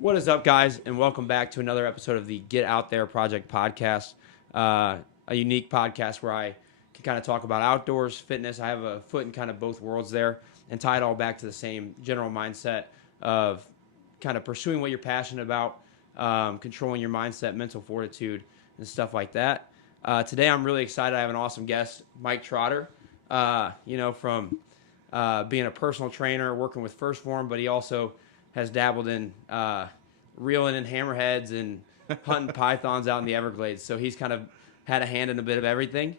What is up, guys, and welcome back to another episode of the Get Out There Project podcast, a unique podcast where I can kind of talk about outdoors, fitness. I have a foot in kind of both worlds there and tie it all back to the same general mindset of kind of pursuing what you're passionate about, controlling your mindset, mental fortitude, and stuff like that. Today, I'm really excited. I have an awesome guest, Mike Trotter, from being a personal trainer, working with First Form, but he also has dabbled in reeling in hammerheads and hunting pythons out in the Everglades. So he's kind of had a hand in a bit of everything.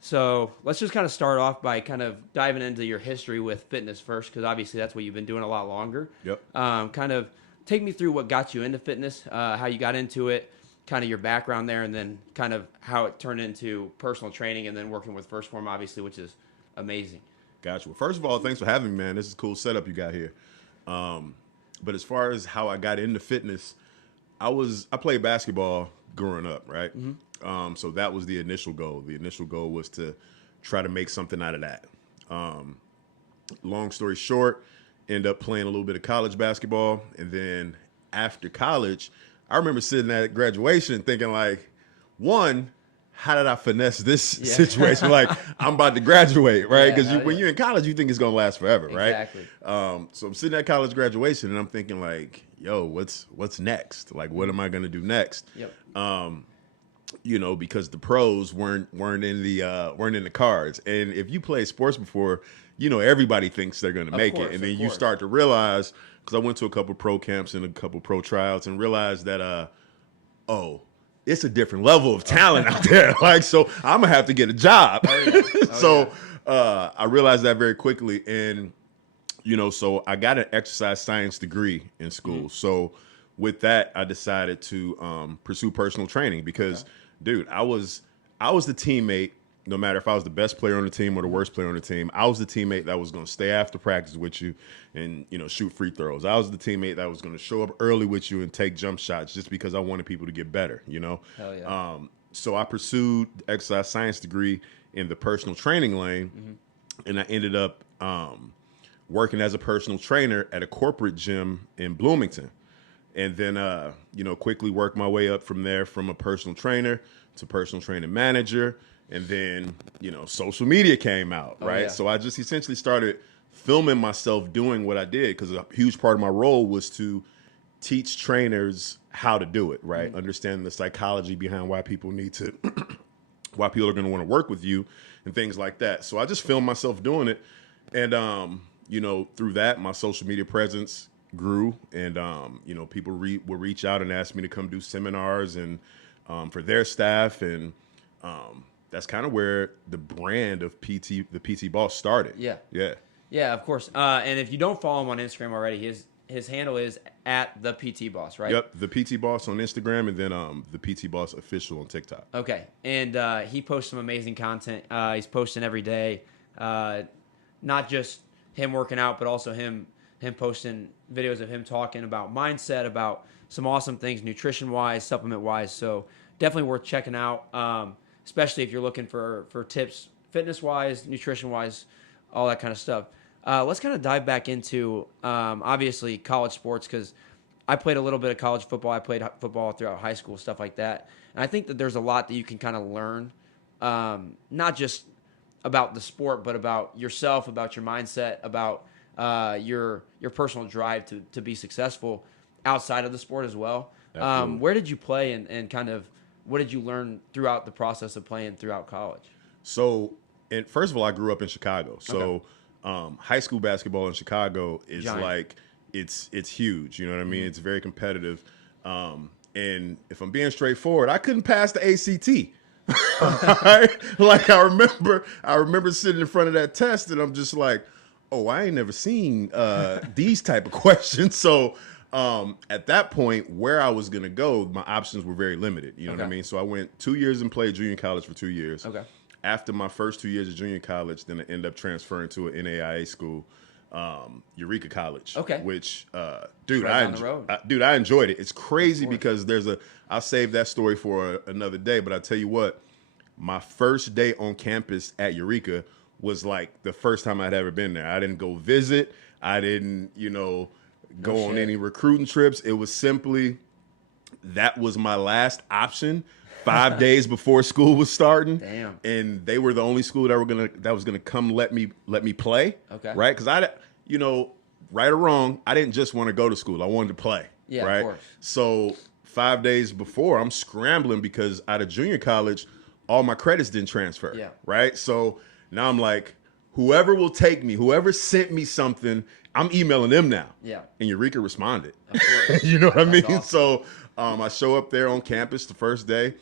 So let's just kind of start off by kind of diving into your history with fitness first, because obviously that's what you've been doing a lot longer. Yep. Kind of take me through what got you into fitness, how you got into it, kind of your background there, and then kind of how it turned into personal training and then working with First Form, obviously, which is amazing. Gotcha. Well, first of all, thanks for having me, man. This is a cool setup you got here. But as far as how I got into fitness, I played basketball growing up, right? Mm-hmm. So that was the initial goal. The initial goal was to try to make something out of that. Long story short, end up playing a little bit of college basketball. And then after college, I remember sitting at graduation thinking like, one, how did I finesse this situation? Like, I'm about to graduate, right? Because when you're in college, you think it's going to last forever, right? Exactly. So I'm sitting at college graduation, and I'm thinking, like, yo, what's next? Like, what am I going to do next? Yep. Because the pros weren't in the cards. And if you play sports before, everybody thinks they're going to make it. And then you start to realize, because I went to a couple pro camps and a couple pro tryouts and realized that, it's a different level of talent out there. Like, so I'm gonna have to get a job. I realized that very quickly. And, so I got an exercise science degree in school. Mm-hmm. So with that, I decided to pursue personal training because, dude, I was the teammate. No matter if I was the best player on the team or the worst player on the team, I was the teammate that was going to stay after practice with you and, shoot free throws. I was the teammate that was going to show up early with you and take jump shots just because I wanted people to get better, Hell yeah. So I pursued the exercise science degree in the personal training lane, and I ended up working as a personal trainer at a corporate gym in Bloomington. And then, quickly worked my way up from there from a personal trainer to personal training manager. And then, social media came out, right? Yeah. So I just essentially started filming myself doing what I did because a huge part of my role was to teach trainers how to do it, right? Mm-hmm. Understand the psychology behind why people need to, why people are going to want to work with you and things like that. So I just filmed myself doing it. And, through that, my social media presence grew and, people will reach out and ask me to come do seminars and for their staff and, that's kind of where the brand of the PT Boss started. Yeah, of course. And if you don't follow him on Instagram already, his handle is at @ThePTBoss, right? Yep, the PT Boss on Instagram, and then the PT Boss official on TikTok. Okay, and he posts some amazing content. He's posting every day, not just him working out, but also him posting videos of him talking about mindset, about some awesome things, nutrition-wise, supplement-wise. So definitely worth checking out. Especially if you're looking for tips, fitness-wise, nutrition-wise, all that kind of stuff. Let's kind of dive back into, obviously, college sports, because I played a little bit of college football. I played football throughout high school, stuff like that. And I think that there's a lot that you can kind of learn, not just about the sport, but about yourself, about your mindset, about your personal drive to be successful outside of the sport as well. Where did you play and kind of what did you learn throughout the process of playing throughout college? So, first of all, I grew up in Chicago. So, high school basketball in Chicago is giant. like it's huge. You know what I mean? It's very competitive. And if I'm being straightforward, I couldn't pass the ACT. Right? Like I remember sitting in front of that test, and I'm just like, oh, I ain't never seen these type of questions. So. At that point, where I was going to go, my options were very limited. You know what I mean? So I went 2 years and played junior college for 2 years. Okay. After my first 2 years of junior college, then I ended up transferring to an NAIA school, Eureka College. Okay. Which, right I enjoyed it. It's crazy because I'll save that story for another day, but I tell you what, my first day on campus at Eureka was like the first time I'd ever been there. I didn't go visit. I didn't, go on any recruiting trips. It was simply, that was my last option 5 days before school was starting. Damn. And they were the only school that was gonna come let me play. Okay. Right? Because right or wrong, I didn't just want to go to school. I wanted to play. Yeah, right? Of course. So 5 days before, I'm scrambling because out of junior college, all my credits didn't transfer. Yeah. Right? So now I'm like, whoever will take me, whoever sent me something, I'm emailing them now. Yeah. And Eureka responded. Of course. You know what I mean? Awesome. So I show up there on campus the first day.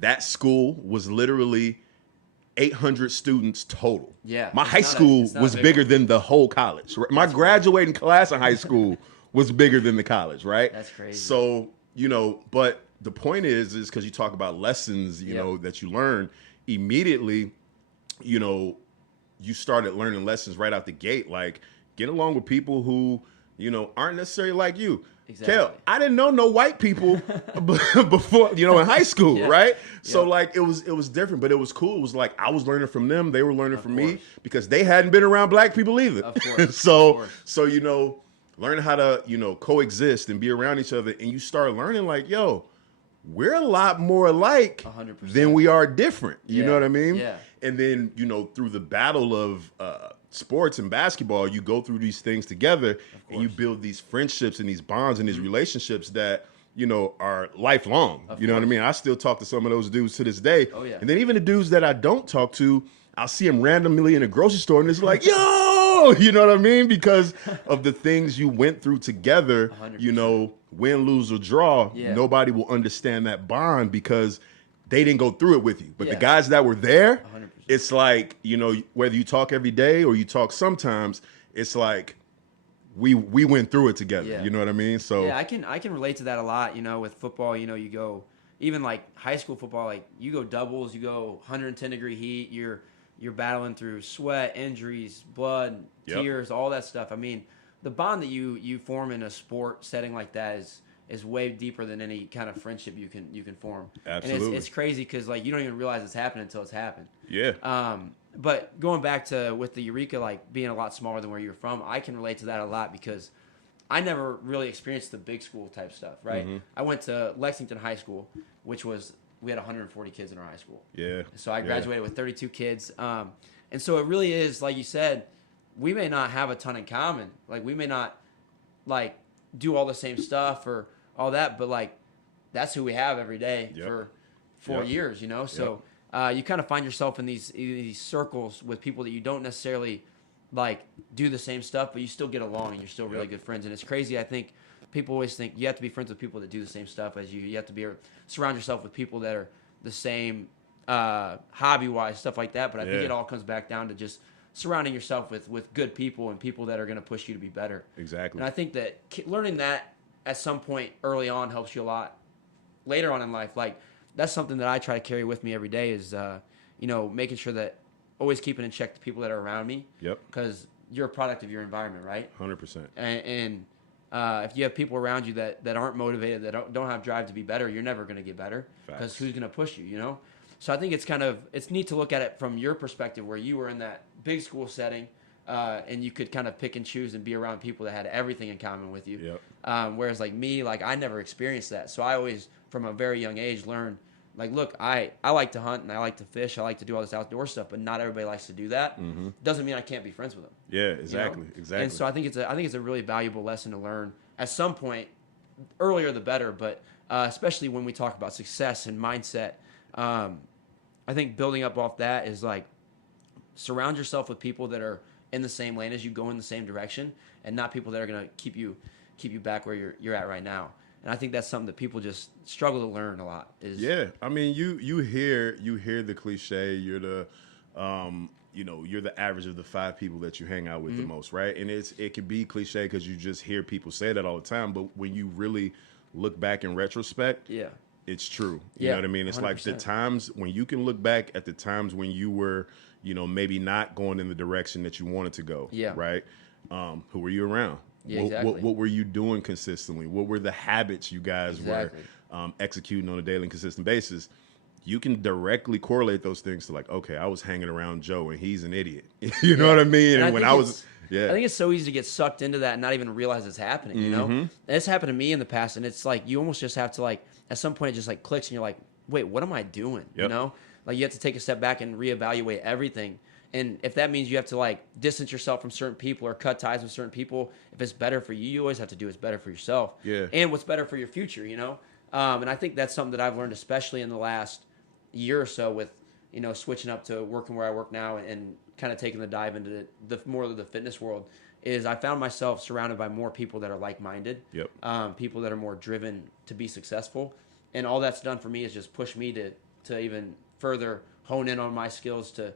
That school was literally 800 students total. Yeah. My high school was bigger than the whole college. My graduating class in high school was bigger than the college, right? That's crazy. So, but the point is because you talk about lessons, that you learn immediately, you started learning lessons right out the gate, like get along with people who, aren't necessarily like you. Exactly. Kale, I didn't know no white people before, in high school, right? So like it was different, but it was cool. It was like I was learning from them, they were learning from me because they hadn't been around black people either. Of course. So learning how to, coexist and be around each other, and you start learning like, yo, we're a lot more alike 100%. than we are different. You know what I mean? Yeah. And then, through the battle of sports and basketball, you go through these things together and you build these friendships and these bonds and these relationships that, are lifelong. You know what I mean? I still talk to some of those dudes to this day. Oh, yeah. And then even the dudes that I don't talk to, I'll see them randomly in a grocery store and it's like, yo, you know what I mean? Because of the things you went through together, 100%. Win, lose, or draw, nobody will understand that bond because they didn't go through it with you. But the guys that were there, 100%. it's like, whether you talk every day or you talk sometimes, it's like we went through it together. Yeah. You know what I mean? So yeah, I can relate to that a lot. With football, you go even like high school football, like you go doubles, you go 110-degree heat, you're battling through sweat, injuries, blood, tears, all that stuff. I mean, the bond that you form in a sport setting like that is way deeper than any kind of friendship you can form. Absolutely. And it's crazy because like you don't even realize it's happening until it's happened. Yeah. But going back to with the Eureka, like being a lot smaller than where you're from, I can relate to that a lot because I never really experienced the big school type stuff, right? Mm-hmm. I went to Lexington High School, which was, we had 140 kids in our high school. Yeah. So I graduated with 32 kids. And so it really is, like you said, we may not have a ton in common. Like we may not like do all the same stuff or all that, but like that's who we have every day for 4 years, So you kind of find yourself in these circles with people that you don't necessarily like do the same stuff, but you still get along and you're still really good friends. And it's crazy. I think people always think you have to be friends with people that do the same stuff as you. You have to be surround yourself with people that are the same hobby-wise, stuff like that. But I think it all comes back down to just surrounding yourself with good people and people that are going to push you to be better. Exactly. And I think that learning that at some point early on helps you a lot later on in life. Like that's something that I try to carry with me every day is, making sure that always keeping in check the people that are around me. Yep. Because you're a product of your environment, right? 100%. And if you have people around you that aren't motivated, that don't have drive to be better, you're never going to get better. Because who's going to push you, So I think it's neat to look at it from your perspective where you were in that big school setting and you could kind of pick and choose and be around people that had everything in common with you. Yep. Whereas like me, like I never experienced that. So I always, from a very young age, learned like, look, I like to hunt and I like to fish. I like to do all this outdoor stuff, but not everybody likes to do that. Mm-hmm. Doesn't mean I can't be friends with them. Yeah, exactly, exactly. And so I think it's a really valuable lesson to learn at some point, earlier the better. But especially when we talk about success and mindset, I think building up off that is like surround yourself with people that are in the same lane as you, go in the same direction, and not people that are going to keep you back where you're at right now. And I think that's something that people just struggle to learn a lot. I mean, you hear the cliche. You're the, you're the average of the 5 people that you hang out with the most, right? And it can be cliche because you just hear people say that all the time. But when you really look back in retrospect, it's true. You know what I mean? It's 100%. Like the times when you can look back at the times when you were, maybe not going in the direction that you wanted to go. Yeah. Right. Who were you around? Yeah, exactly. What were you doing consistently? What were the habits you guys were executing on a daily and consistent basis? you can directly correlate those things to like, okay, I was hanging around Joe and he's an idiot. You know what I mean? And when I was, I think it's so easy to get sucked into that and not even realize it's happening, you know? And it's happened to me in the past, and it's like you almost just have to, like, at some point it just like clicks and you're like, wait, what am I doing? You know? Like, you have to take a step back and reevaluate everything. And if that means you have to, like, distance yourself from certain people or cut ties with certain people, if it's better for you, you always have to do what's better for yourself. And what's better for your future, you know? And I think that's something that I've learned, especially in the last year or so with, you know, switching up to working where I work now and kind of taking the dive into the more of the fitness world, is I found myself surrounded by more people that are like-minded, people that are more driven to be successful. And all that's done for me is just push me to even further hone in on my skills to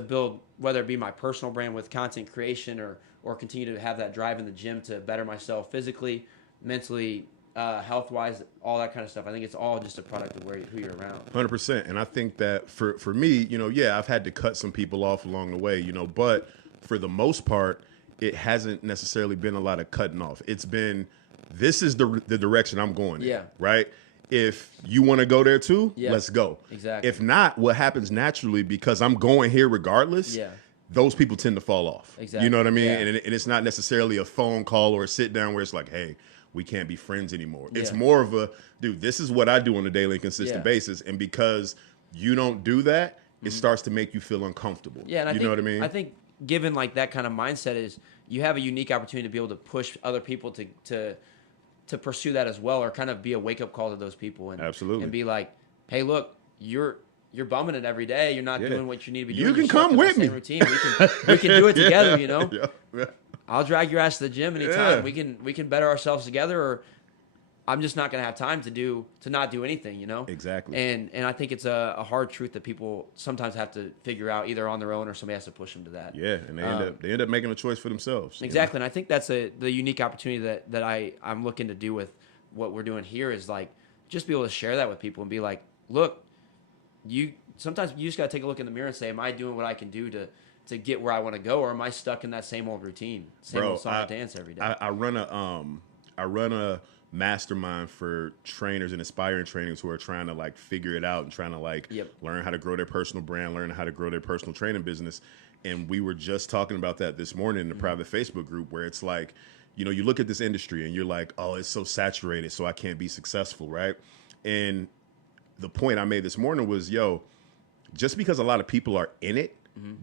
build, whether it be my personal brand with content creation or continue to have that drive in the gym to better myself physically, mentally, health-wise, all that kind of stuff. I think it's all just a product of who you're around. 100%. And I think that for me, you know, I've had to cut some people off along the way, you know, but for the most part, it hasn't necessarily been a lot of cutting off. It's been, this is the direction I'm going in, right? If you want to go there too, let's go. Exactly. If not, what happens naturally, because I'm going here regardless, those people tend to fall off. Exactly. You know what I mean? And it's not necessarily a phone call or a sit down where it's like, hey, we can't be friends anymore. It's more of a, dude, this is what I do on a daily and consistent basis. And because you don't do that, it starts to make you feel uncomfortable. Yeah, and know what I mean? I think given like that kind of mindset is you have a unique opportunity to be able to push other people to pursue that as well, or kind of be a wake up call to those people and and be like, hey, look, you're bumming it every day. You're not doing what you need to be doing. You can come with me. Routine. We can do it together, you know? I'll drag your ass to the gym anytime. We can better ourselves together, or I'm just not going to have time to not do anything, you know? Exactly. And I think it's a hard truth that people sometimes have to figure out either on their own or somebody has to push them to that. Yeah, and they end up making a choice for themselves. Exactly, and I think that's the unique opportunity that I'm looking to do with what we're doing here is like just be able to share that with people and be like, look, sometimes you just got to take a look in the mirror and say, am I doing what I can do to get where I want to go, or am I stuck in that same old routine, old song and dance every day? I run a mastermind for trainers and aspiring trainers who are trying to like figure it out and trying to like learn how to grow their personal brand, learn how to grow their personal training business. And we were just talking about that this morning in the private Facebook group, where it's like, you know, you look at this industry and you're like, oh, it's so saturated, so I can't be successful, right? And the point I made this morning was, just because a lot of people are in it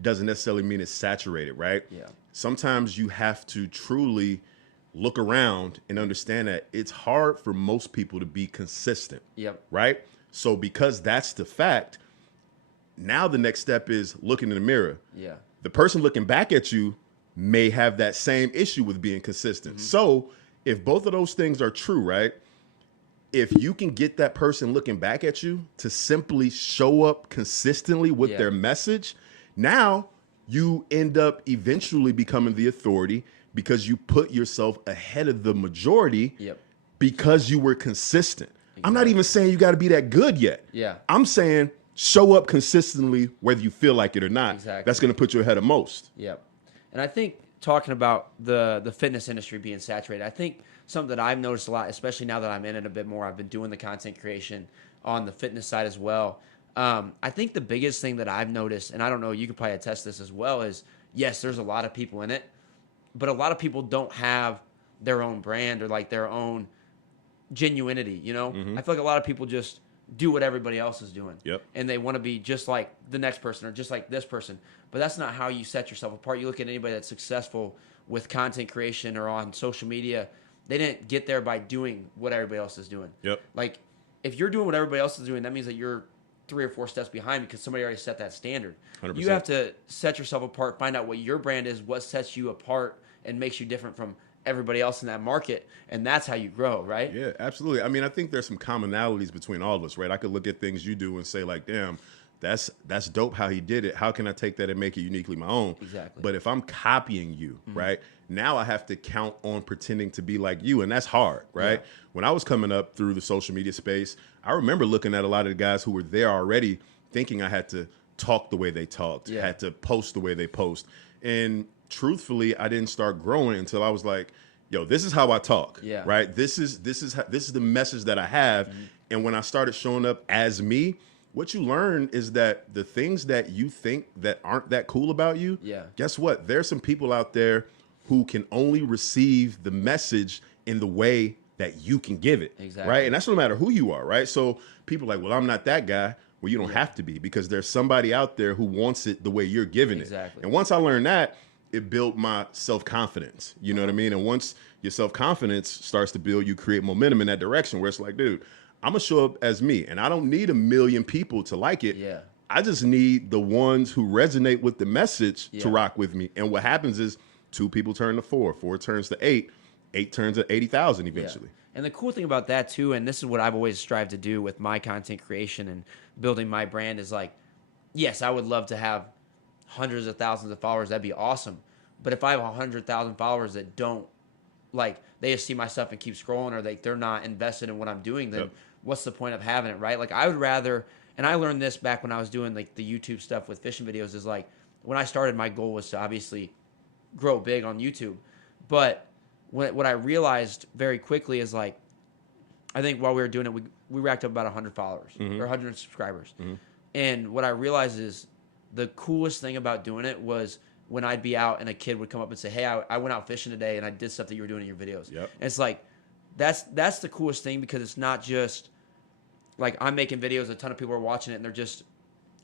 doesn't necessarily mean it's saturated, right? Yeah. Sometimes you have to truly look around and understand that it's hard for most people to be consistent. Right? So because that's the fact, now the next step is looking in the mirror. The person looking back at you may have that same issue with being consistent. So if both of those things are true, right? If you can get that person looking back at you to simply show up consistently with their message, now you end up eventually becoming the authority because you put yourself ahead of the majority because you were consistent. I'm not even saying you got to be that good yet. I'm saying show up consistently whether you feel like it or not. That's going to put you ahead of most. And I think talking about the fitness industry being saturated, I think something that I've noticed a lot, especially now that I'm in it a bit more, I've been doing the content creation on the fitness side as well. I think the biggest thing that I've noticed, and I don't know, you could probably attest this as well, is yes, there's a lot of people in it, but a lot of people don't have their own brand or like their own genuinity, you know? I feel like a lot of people just do what everybody else is doing. And they want to be just like the next person or just like this person. But that's not how you set yourself apart. You look at anybody that's successful with content creation or on social media, they didn't get there by doing what everybody else is doing. Like, if you're doing what everybody else is doing, that means that you're 3 or 4 steps behind because somebody already set that standard. 100%. You have to set yourself apart, find out what your brand is, what sets you apart and makes you different from everybody else in that market, and that's how you grow, right? Yeah, absolutely. I mean, I think there's some commonalities between all of us, right? I could look at things you do and say like, damn, that's dope how he did it. How can I take that and make it uniquely my own? Exactly. But if I'm copying you, right, now I have to count on pretending to be like you, and that's hard, right? When I was coming up through the social media space, I remember looking at a lot of the guys who were there already thinking I had to talk the way they talked, had to post the way they post. And truthfully, I didn't start growing until I was like, yo, this is how I talk, right? This is the message that I have. And when I started showing up as me, what you learn is that the things that you think that aren't that cool about you, guess what? There's some people out there who can only receive the message in the way that you can give it. Exactly. Right. And that's no matter who you are. Right. So people are like, well, I'm not that guy. Well, you don't have to be, because there's somebody out there who wants it the way you're giving it. And once I learned that, it built my self-confidence. You know what I mean? And once your self-confidence starts to build, you create momentum in that direction where it's like, dude, I'm going to show up as me, and I don't need 1 million people to like it. I just need the ones who resonate with the message to rock with me. And what happens is 2 people turn to 4, 4 turns to 8, 8 turns to 80,000 eventually. And the cool thing about that too, and this is what I've always strived to do with my content creation and building my brand, is like, yes, I would love to have hundreds of thousands of followers. That'd be awesome. But if I have 100,000 followers that don't, like, they just see my stuff and keep scrolling, or they're not invested in what I'm doing, then what's the point of having it, right? Like, I would rather, and I learned this back when I was doing like the YouTube stuff with fishing videos, is like, when I started, my goal was to obviously grow big on YouTube. But what I realized very quickly is, like, I think while we were doing it, we racked up about 100 followers or 100 subscribers. And what I realized is the coolest thing about doing it was when I'd be out and a kid would come up and say, hey, I went out fishing today and I did stuff that you were doing in your videos. And it's like, that's the coolest thing, because it's not just like I'm making videos, a ton of people are watching it, and they're just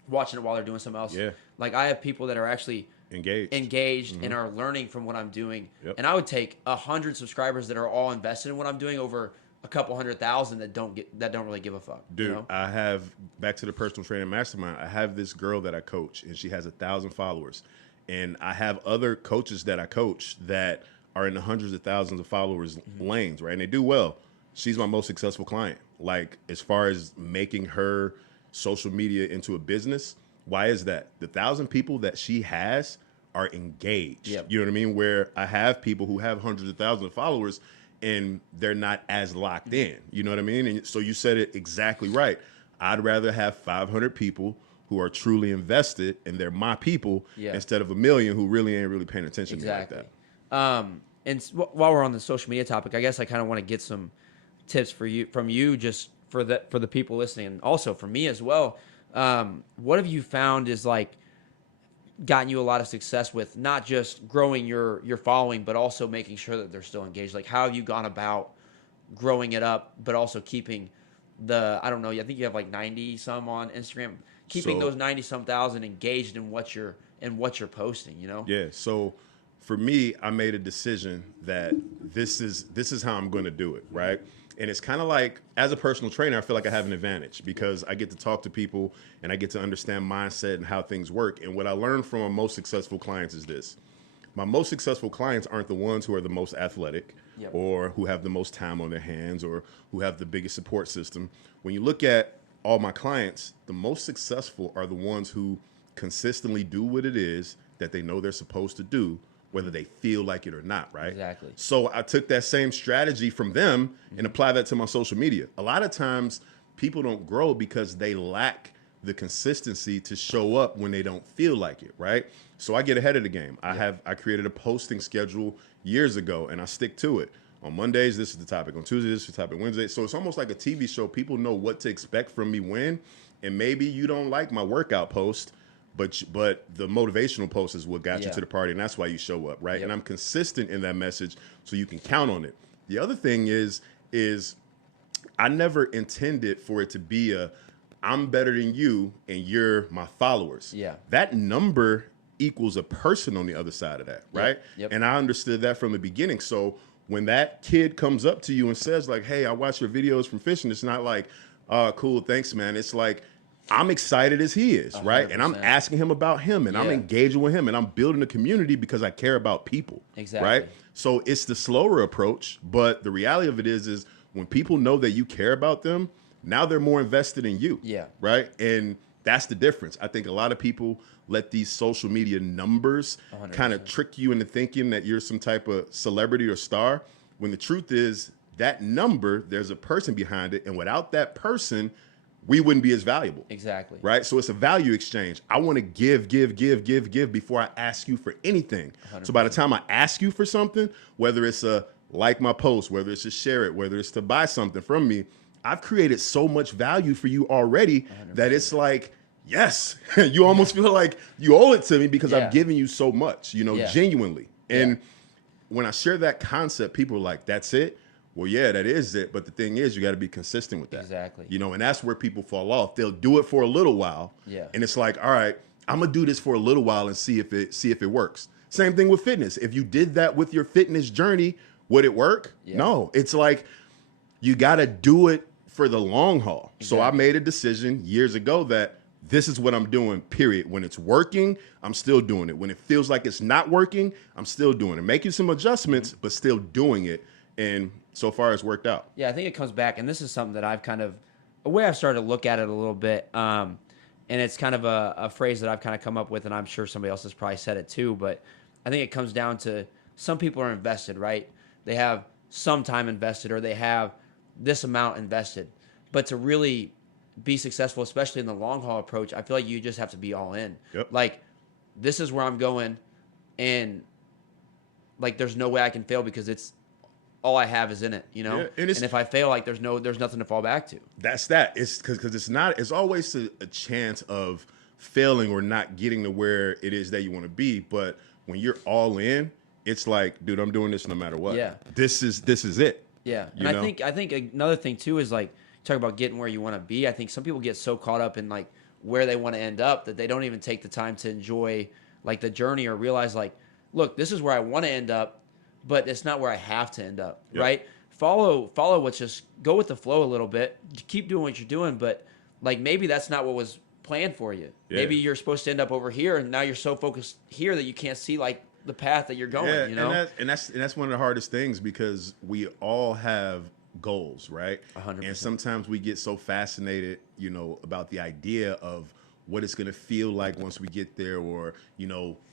watching it while they're doing something else. Like, I have people that are actually engaged and are learning from what I'm doing. And I would take 100 subscribers that are all invested in what I'm doing over a couple 100,000 that don't really give a fuck. Dude, you know? I have, back to the personal training mastermind, I have this girl that I coach, and she has 1,000 followers. And I have other coaches that I coach that are in the hundreds of thousands of followers lanes, right? And they do well. She's my most successful client. Like, as far as making her social media into a business, why is that? The 1,000 people that she has are engaged. You know what I mean? Where I have people who have hundreds of thousands of followers and they're not as locked in. You know what I mean? And so you said it exactly right. I'd rather have 500 people who are truly invested and they're my people instead of 1 million who really ain't really paying attention to me like that. And while we're on the social media topic, I guess I kind of want to get some tips from you just for the people listening, and also for me as well. What have you found is like gotten you a lot of success with not just growing your following, but also making sure that they're still engaged? Like, how have you gone about growing it up, but also keeping I don't know, I think you have like 90 some on Instagram, keeping those 90 some thousand engaged in what you're posting, you know? Yeah. So for me, I made a decision that this is how I'm going to do it. Right. And it's kind of like, as a personal trainer, I feel like I have an advantage because I get to talk to people and I get to understand mindset and how things work. And what I learned from my most successful clients is this. My most successful clients aren't the ones who are the most athletic or who have the most time on their hands or who have the biggest support system. When you look at all my clients, the most successful are the ones who consistently do what it is that they know they're supposed to do, whether they feel like it or not, right? Exactly. So I took that same strategy from them and applied that to my social media. A lot of times people don't grow because they lack the consistency to show up when they don't feel like it, right? So I get ahead of the game. I created a posting schedule years ago and I stick to it. On Mondays, this is the topic. On Tuesdays, this is the topic. Wednesday. So it's almost like a TV show. People know what to expect from me when, and maybe you don't like my workout post, but the motivational post is what got you to the party, and that's why you show up, right? And I'm consistent in that message so you can count on it. The other thing is I never intended for it to be I'm better than you and you're my followers. That number equals a person on the other side of that, right? And I understood that from the beginning. So when that kid comes up to you and says like, hey, I watch your videos from fishing, it's not like, cool, thanks, man. It's like, I'm excited as he is, 100%. Right? And I'm asking him about him and I'm engaging with him and I'm building a community because I care about people. Exactly. Right? So it's the slower approach, but the reality of it is when people know that you care about them, now they're more invested in you. Right? And that's the difference. I think a lot of people let these social media numbers kind of trick you into thinking that you're some type of celebrity or star, when the truth is that number, there's a person behind it. And without that person, we wouldn't be as valuable. Exactly. Right? So it's a value exchange. I want to give before I ask you for anything. 100%. So by the time I ask you for something, whether it's a like my post, whether it's to share it, whether it's to buy something from me, I've created so much value for you already 100%. that it's like, yes, you almost feel like you owe it to me because I've given you so much, genuinely. And when I share that concept, people are like, that's it? Well, yeah, that is it. But the thing is, you got to be consistent with that. Exactly. And that's where people fall off. They'll do it for a little while. Yeah. And it's like, all right, I'm going to do this for a little while and see if it works. Same thing with fitness. If you did that with your fitness journey, would it work? Yeah. No. It's like you got to do it for the long haul. Exactly. So I made a decision years ago that this is what I'm doing, period. When it's working, I'm still doing it. When it feels like it's not working, I'm still doing it. Making some adjustments, but still doing it. And so far it's worked out. Yeah, I think it comes back, and this is something that I've kind of, a way I've started to look at it a little bit, and it's kind of a phrase that I've kind of come up with, and I'm sure somebody else has probably said it too, but I think it comes down to some people are invested, right? They have some time invested, or they have this amount invested. But to really be successful, especially in the long haul approach, I feel like you just have to be all in. Yep. Like, this is where I'm going, and like there's no way I can fail because it's all I have is in it, Yeah, and if I fail, like there's nothing to fall back to. That's that. It's because it's always a chance of failing or not getting to where it is that you want to be. But when you're all in, it's like, dude, I'm doing this no matter what. Yeah. This is it. Yeah. And I think another thing too is like, talk about getting where you want to be. I think some people get so caught up in like where they want to end up that they don't even take the time to enjoy like the journey or realize like, look, this is where I want to end up, but it's not where I have to end up, right? Follow what's just go with the flow a little bit. Keep doing what you're doing, but like maybe that's not what was planned for you. Yeah. Maybe you're supposed to end up over here, and now you're so focused here that you can't see like the path that you're going. And that's one of the hardest things because we all have goals, right? 100%. And sometimes we get so fascinated, about the idea of what it's going to feel like once we get there, or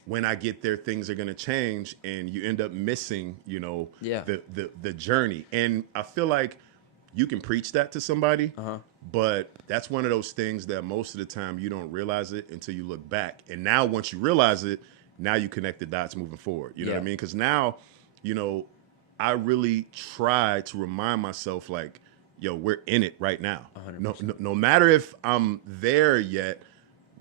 when I get there things are going to change, and you end up missing the journey. And I feel like you can preach that to somebody, but that's one of those things that most of the time you don't realize it until you look back. And now once you realize it, now you connect the dots moving forward. You know what I mean? Because now I really try to remind myself like, yo, we're in it right now. 100%. No matter if I'm there yet,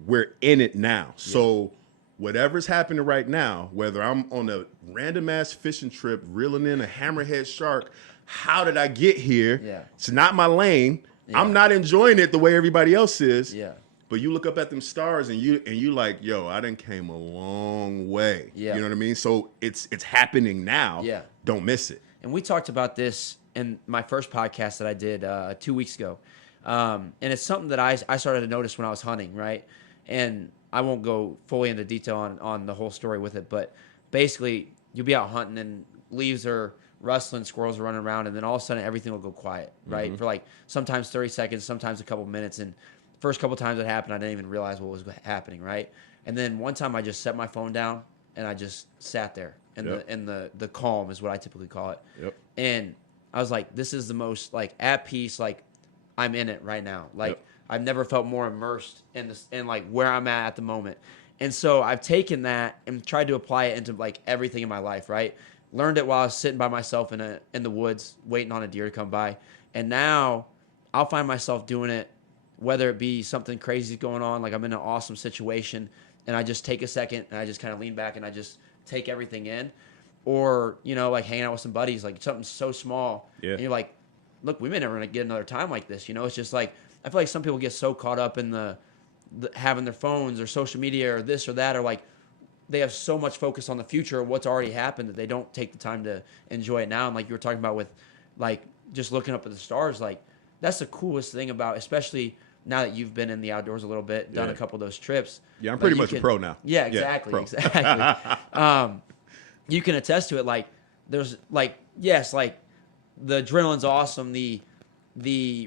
we're in it now. So whatever's happening right now, whether I'm on a random ass fishing trip, reeling in a hammerhead shark, how did I get here? Yeah. It's not my lane. Yeah. I'm not enjoying it the way everybody else is. Yeah. But you look up at them stars and you like, yo, I done came a long way. Yeah. You know what I mean? So it's happening now. Yeah. Don't miss it. And we talked about this in my first podcast that I did 2 weeks ago. And it's something that I started to notice when I was hunting, right? And I won't go fully into detail on the whole story with it, but basically you'll be out hunting and leaves are rustling, squirrels are running around, and then all of a sudden everything will go quiet, right? Mm-hmm. For like sometimes 30 seconds, sometimes a couple minutes. And first couple times it happened, I didn't even realize what was happening, right? And then one time I just set my phone down and I just sat there. And the calm is what I typically call it. Yep. And I was like, this is the most like at peace, like I'm in it right now. Like I've never felt more immersed in this, in like where I'm at the moment. And so I've taken that and tried to apply it into like everything in my life, right? Learned it while I was sitting by myself in the woods waiting on a deer to come by. And now I'll find myself doing it, whether it be something crazy going on, like I'm in an awesome situation and I just take a second and I just kind of lean back and I just take everything in, or, like hanging out with some buddies, like something so small. Yeah. And you're like, look, we may never get another time like this. It's just like, I feel like some people get so caught up in the having their phones or social media or this or that, or like they have so much focus on the future of what's already happened that they don't take the time to enjoy it now. And like you were talking about with like just looking up at the stars, like that's the coolest thing about, especially now that you've been in the outdoors a little bit, done a couple of those trips. Yeah, I'm pretty much a pro now. Yeah, exactly. Yeah, exactly. You can attest to it. Like there's like, yes, like the adrenaline's awesome. The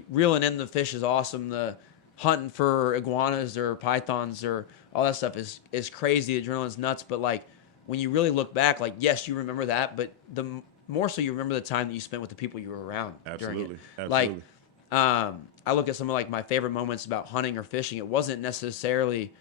reeling in the fish is awesome. The hunting for iguanas or pythons or all that stuff is crazy. The adrenaline's nuts. But like when you really look back, like yes, you remember that, but the more so you remember the time that you spent with the people you were around. Absolutely. Like I look at some of like my favorite moments about hunting or fishing. It wasn't necessarily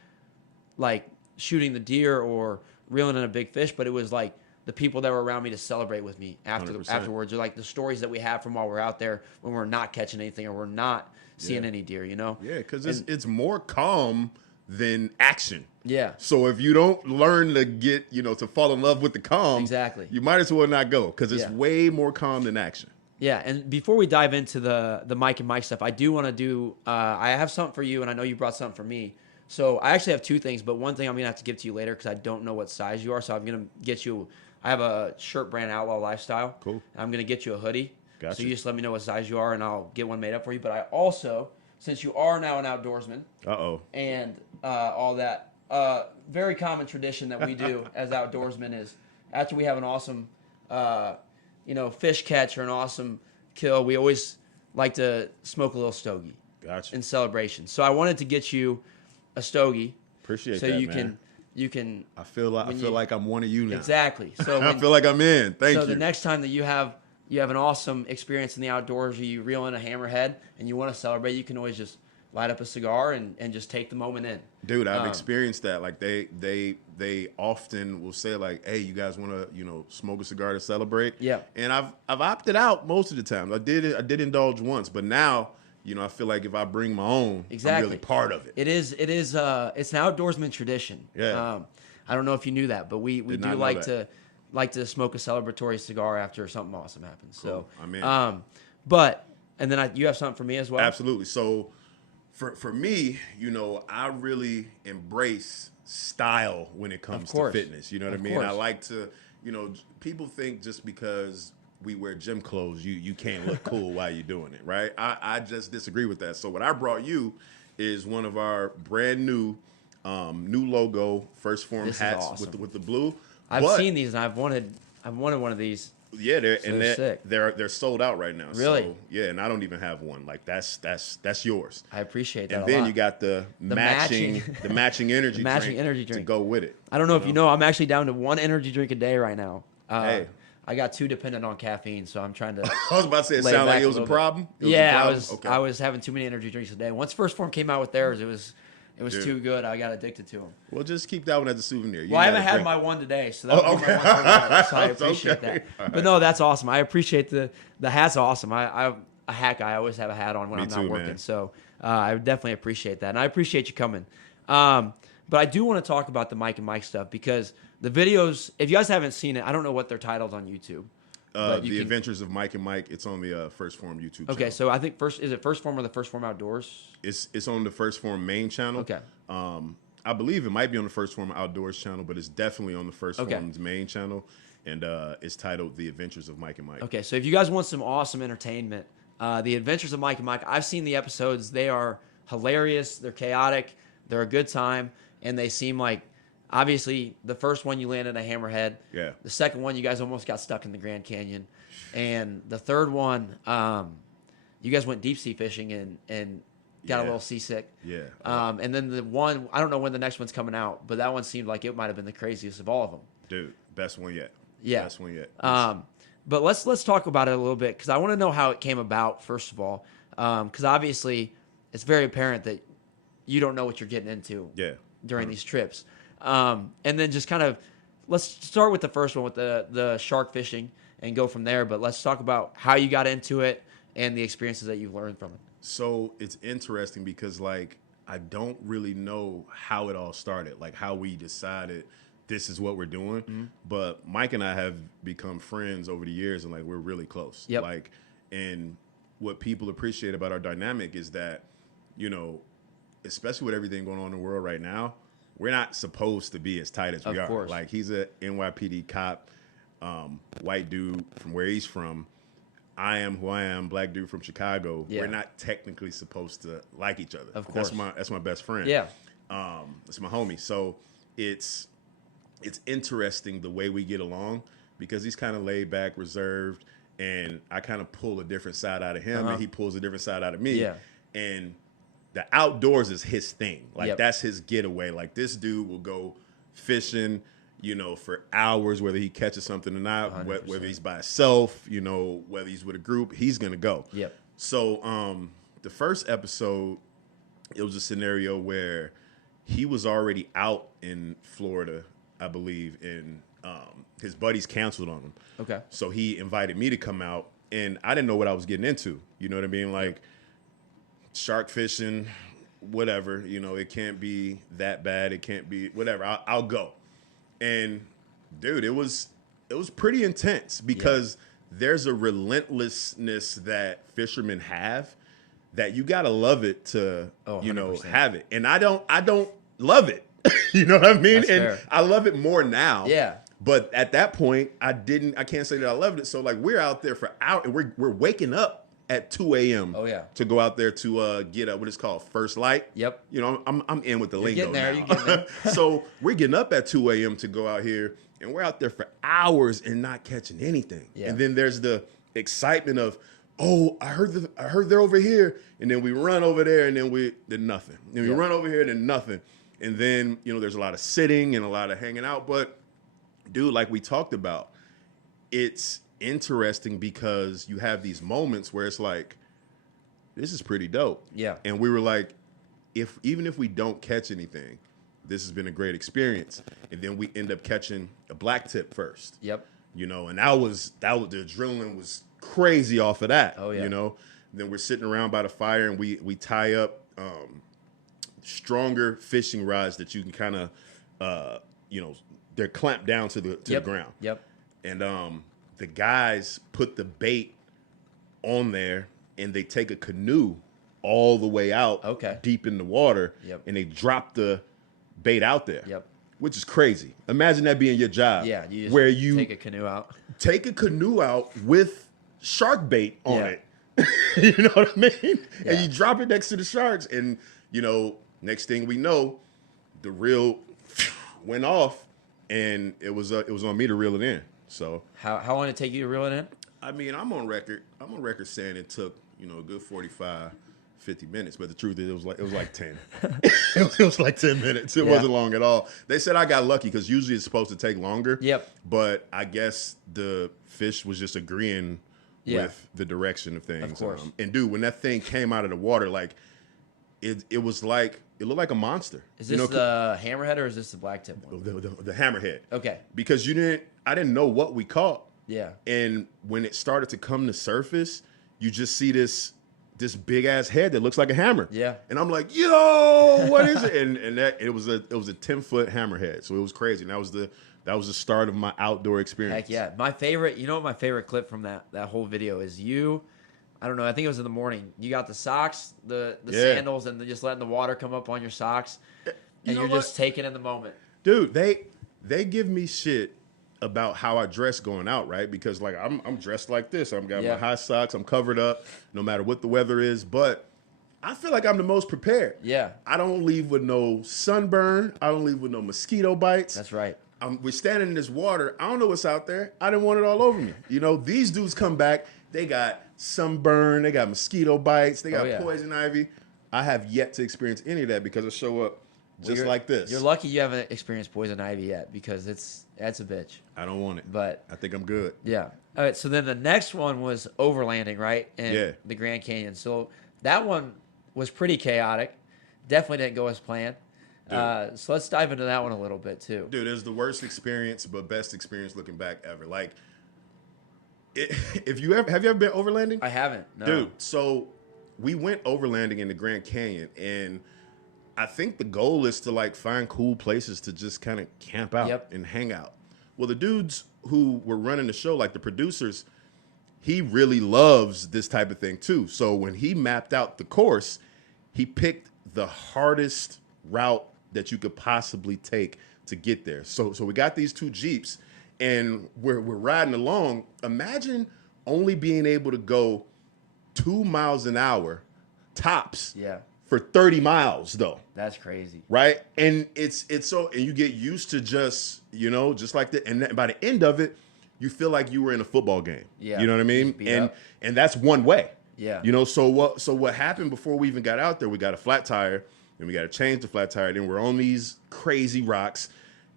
like shooting the deer or reeling in a big fish, but it was like the people that were around me to celebrate with me 100%. afterwards, or like the stories that we have from while we're out there when we're not catching anything or we're not seeing any deer, you know? Yeah, because it's more calm than action. Yeah. So if you don't learn to get, you know, to fall in love with the calm, Exactly. you might as well not go because it's way more calm than action. Yeah, and before we dive into the Mike and Mike stuff, I do want to do, I have something for you, and I know you brought something for me. So I actually have two things, but one thing I'm going to have to give to you later because I don't know what size you are, so I'm going to get you, I have a shirt brand, Outlaw Lifestyle. Cool. And I'm going to get you a hoodie. Gotcha. So you just let me know what size you are, and I'll get one made up for you. But I also, since you are now an outdoorsman, and all that, very common tradition that we do as outdoorsmen is after we have an awesome fish catch or an awesome kill, we always like to smoke a little stogie. Gotcha. In celebration. So I wanted to get you a stogie. Appreciate so that, you can. I feel like I'm one of you now. Exactly. So I feel like I'm in. Thank you. So the next time that you have an awesome experience in the outdoors, or you reel in a hammerhead and you want to celebrate, you can always just light up a cigar and just take the moment in. Dude, I've experienced that. Like they often will say like, "Hey, you guys want to smoke a cigar to celebrate?" Yeah. And I've opted out most of the time. I did indulge once, but now I feel like if I bring my own, I'm really part of it. It is it's an outdoorsman tradition. Yeah. I don't know if you knew that, but we do like to smoke a celebratory cigar after something awesome happens. Cool. So I'm in. And then you have something for me as well. Absolutely. So for me, I really embrace style when it comes to fitness. You know what I mean? I like to, people think just because we wear gym clothes, you can't look cool while you're doing it, right? I just disagree with that. So what I brought you is one of our brand new logo First Form hats awesome. with the blue. I've seen these and I've wanted one of these. Yeah, they're sold out right now. Really? So, yeah, and I don't even have one. Like that's yours. I appreciate that. And then you got the matching energy drink to go with it. I don't know if you know, I'm actually down to one energy drink a day right now. Hey. I got too dependent on caffeine, so I'm trying to. I was about to say, it sounded like it was a problem. I was having too many energy drinks a day. Once First Form came out with theirs, it was too good. I got addicted to them. Well, just keep that one as a souvenir. I haven't had my one today, so that would be my one for tomorrow, so I appreciate that. Right. But no, that's awesome. I appreciate the hat's awesome. I'm a hat guy. I always have a hat on when I'm not working, man. So I definitely appreciate that, and I appreciate you coming. But I do want to talk about the Mike and Mike stuff because the videos, if you guys haven't seen it, I don't know what they're titled on YouTube. The Adventures of Mike and Mike. It's on the First Form YouTube channel. Okay, so I think is it First Form or the First Form Outdoors? It's on the First Form main channel. Okay. I believe it might be on the First Form Outdoors channel, but it's definitely on the First Form's main channel, and it's titled The Adventures of Mike and Mike. Okay, so if you guys want some awesome entertainment, The Adventures of Mike and Mike, I've seen the episodes. They are hilarious. They're chaotic. They're a good time, and they seem like, obviously, the first one you landed a hammerhead. Yeah. The second one, you guys almost got stuck in the Grand Canyon. And the third one, you guys went deep sea fishing and got a little seasick. Yeah. And then the one, I don't know when the next one's coming out, but that one seemed like it might have been the craziest of all of them. Dude, best one yet. Yeah. Best one yet. But let's talk about it a little bit because I want to know how it came about, first of all. Because obviously, it's very apparent that you don't know what you're getting into during these trips. And then just kind of, let's start with the first one with the shark fishing and go from there. But let's talk about how you got into it and the experiences that you've learned from it. So it's interesting because, like, I don't really know how it all started, like how we decided this is what we're doing. Mm-hmm. But Mike and I have become friends over the years, and like we're really close. Yep. Like, and what people appreciate about our dynamic is that, especially with everything going on in the world right now, we're not supposed to be as tight as we are. Of course. Like, he's a NYPD cop, white dude from where he's from. I am who I am, black dude from Chicago. Yeah. We're not technically supposed to like each other. Of course. That's my best friend. Yeah. That's my homie. So it's interesting the way we get along because he's kind of laid back, reserved, and I kind of pull a different side out of him, and he pulls a different side out of me. Yeah. And the outdoors is his thing. Like, that's his getaway. Like, this dude will go fishing, for hours, whether he catches something or not, 100%. Whether he's by himself, whether he's with a group, he's going to go. Yep. So the first episode, it was a scenario where he was already out in Florida, I believe, and his buddies canceled on him. Okay. So he invited me to come out, and I didn't know what I was getting into. You know what I mean? Like shark fishing, whatever. You know, it can't be that bad. It can't be whatever. I'll go. And dude, it was pretty intense because there's a relentlessness that fishermen have that you gotta love it to have it. And I don't love it. You know what I mean? That's and fair. I love it more now. Yeah. But at that point, I can't say that I loved it. So like we're out there for hours, and we're waking up at 2 a.m. Oh yeah. To go out there to get what it's called first light. Yep. You know, I'm in with the lingo You're now. getting there. So we're getting up at 2 a.m. to go out here, and we're out there for hours and not catching anything. Yeah. And then there's the excitement of, oh, I heard they're over here, and then we run over there, and then nothing. And we run over here, and then nothing. And then there's a lot of sitting and a lot of hanging out. But dude, like we talked about, it's interesting because you have these moments where it's like, this is pretty dope. Yeah. And we were like, even if we don't catch anything, this has been a great experience. And then we end up catching a black tip first. Yep. And that was the adrenaline was crazy off of that. Oh yeah. Then we're sitting around by the fire, and we tie up stronger fishing rods that you can kind of they're clamped down to the ground. Yep. And the guys put the bait on there, and they take a canoe all the way out deep in the water, and they drop the bait out there, which is crazy. Imagine that being your job. Yeah, where you take a canoe out. Take a canoe out with shark bait on it. You know what I mean? Yeah. And you drop it next to the sharks, and next thing we know, the reel went off, and it was on me to reel it in. So how long did it take you to reel it in? I mean, I'm on record saying it took a good 45, 50 minutes, but the truth is it was like 10. it was like 10 minutes. It wasn't long at all. They said I got lucky because usually it's supposed to take longer. Yep. But I guess the fish was just agreeing with the direction of things. Of course. And dude, when that thing came out of the water, like it was like it looked like a monster. Is this the hammerhead or is this the black tip one? The hammerhead. Okay. Because I didn't know what we caught. Yeah. And when it started to come to surface, you just see this big ass head that looks like a hammer. Yeah. And I'm like, yo, what is it? And that it was a 10-foot hammerhead. So it was crazy. And that was the start of my outdoor experience. Heck yeah. My favorite, what my favorite clip from that whole video is you. I don't know. I think it was in the morning. You got the socks, the sandals, and just letting the water come up on your socks, and you're just taking in the moment. Dude, they give me shit about how I dress going out, right? Because like I'm dressed like this. I've got my high socks. I'm covered up, no matter what the weather is. But I feel like I'm the most prepared. Yeah. I don't leave with no sunburn. I don't leave with no mosquito bites. That's right. We're standing in this water. I don't know what's out there. I didn't want it all over me. These dudes come back. They got sunburn. They got mosquito bites. They got poison ivy. I have yet to experience any of that because I show up just like this. You're lucky you haven't experienced poison ivy yet because that's a bitch. I don't want it. But I think I'm good. Yeah. All right. So then the next one was overlanding, right? In the Grand Canyon. So that one was pretty chaotic. Definitely didn't go as planned. So let's dive into that one a little bit too. Dude, it was the worst experience, but best experience looking back ever. Like, have you ever been overlanding? I haven't. No. Dude, so we went overlanding in the Grand Canyon, and I think the goal is to like find cool places to just kind of camp out and hang out. Well, the dudes who were running the show, like the producers, he really loves this type of thing too. So when he mapped out the course, he picked the hardest route that you could possibly take to get there. So we got these two Jeeps, and we're riding along. Imagine only being able to go 2 miles an hour tops. Yeah. For 30 miles though. That's crazy. Right? And it's so, and you get used to just like that. And by the end of it, you feel like you were in a football game. Yeah. You know what I mean? And that's one way. Yeah. So what happened before we even got out there, we got a flat tire, then we got to change the flat tire. Then we're on these crazy rocks.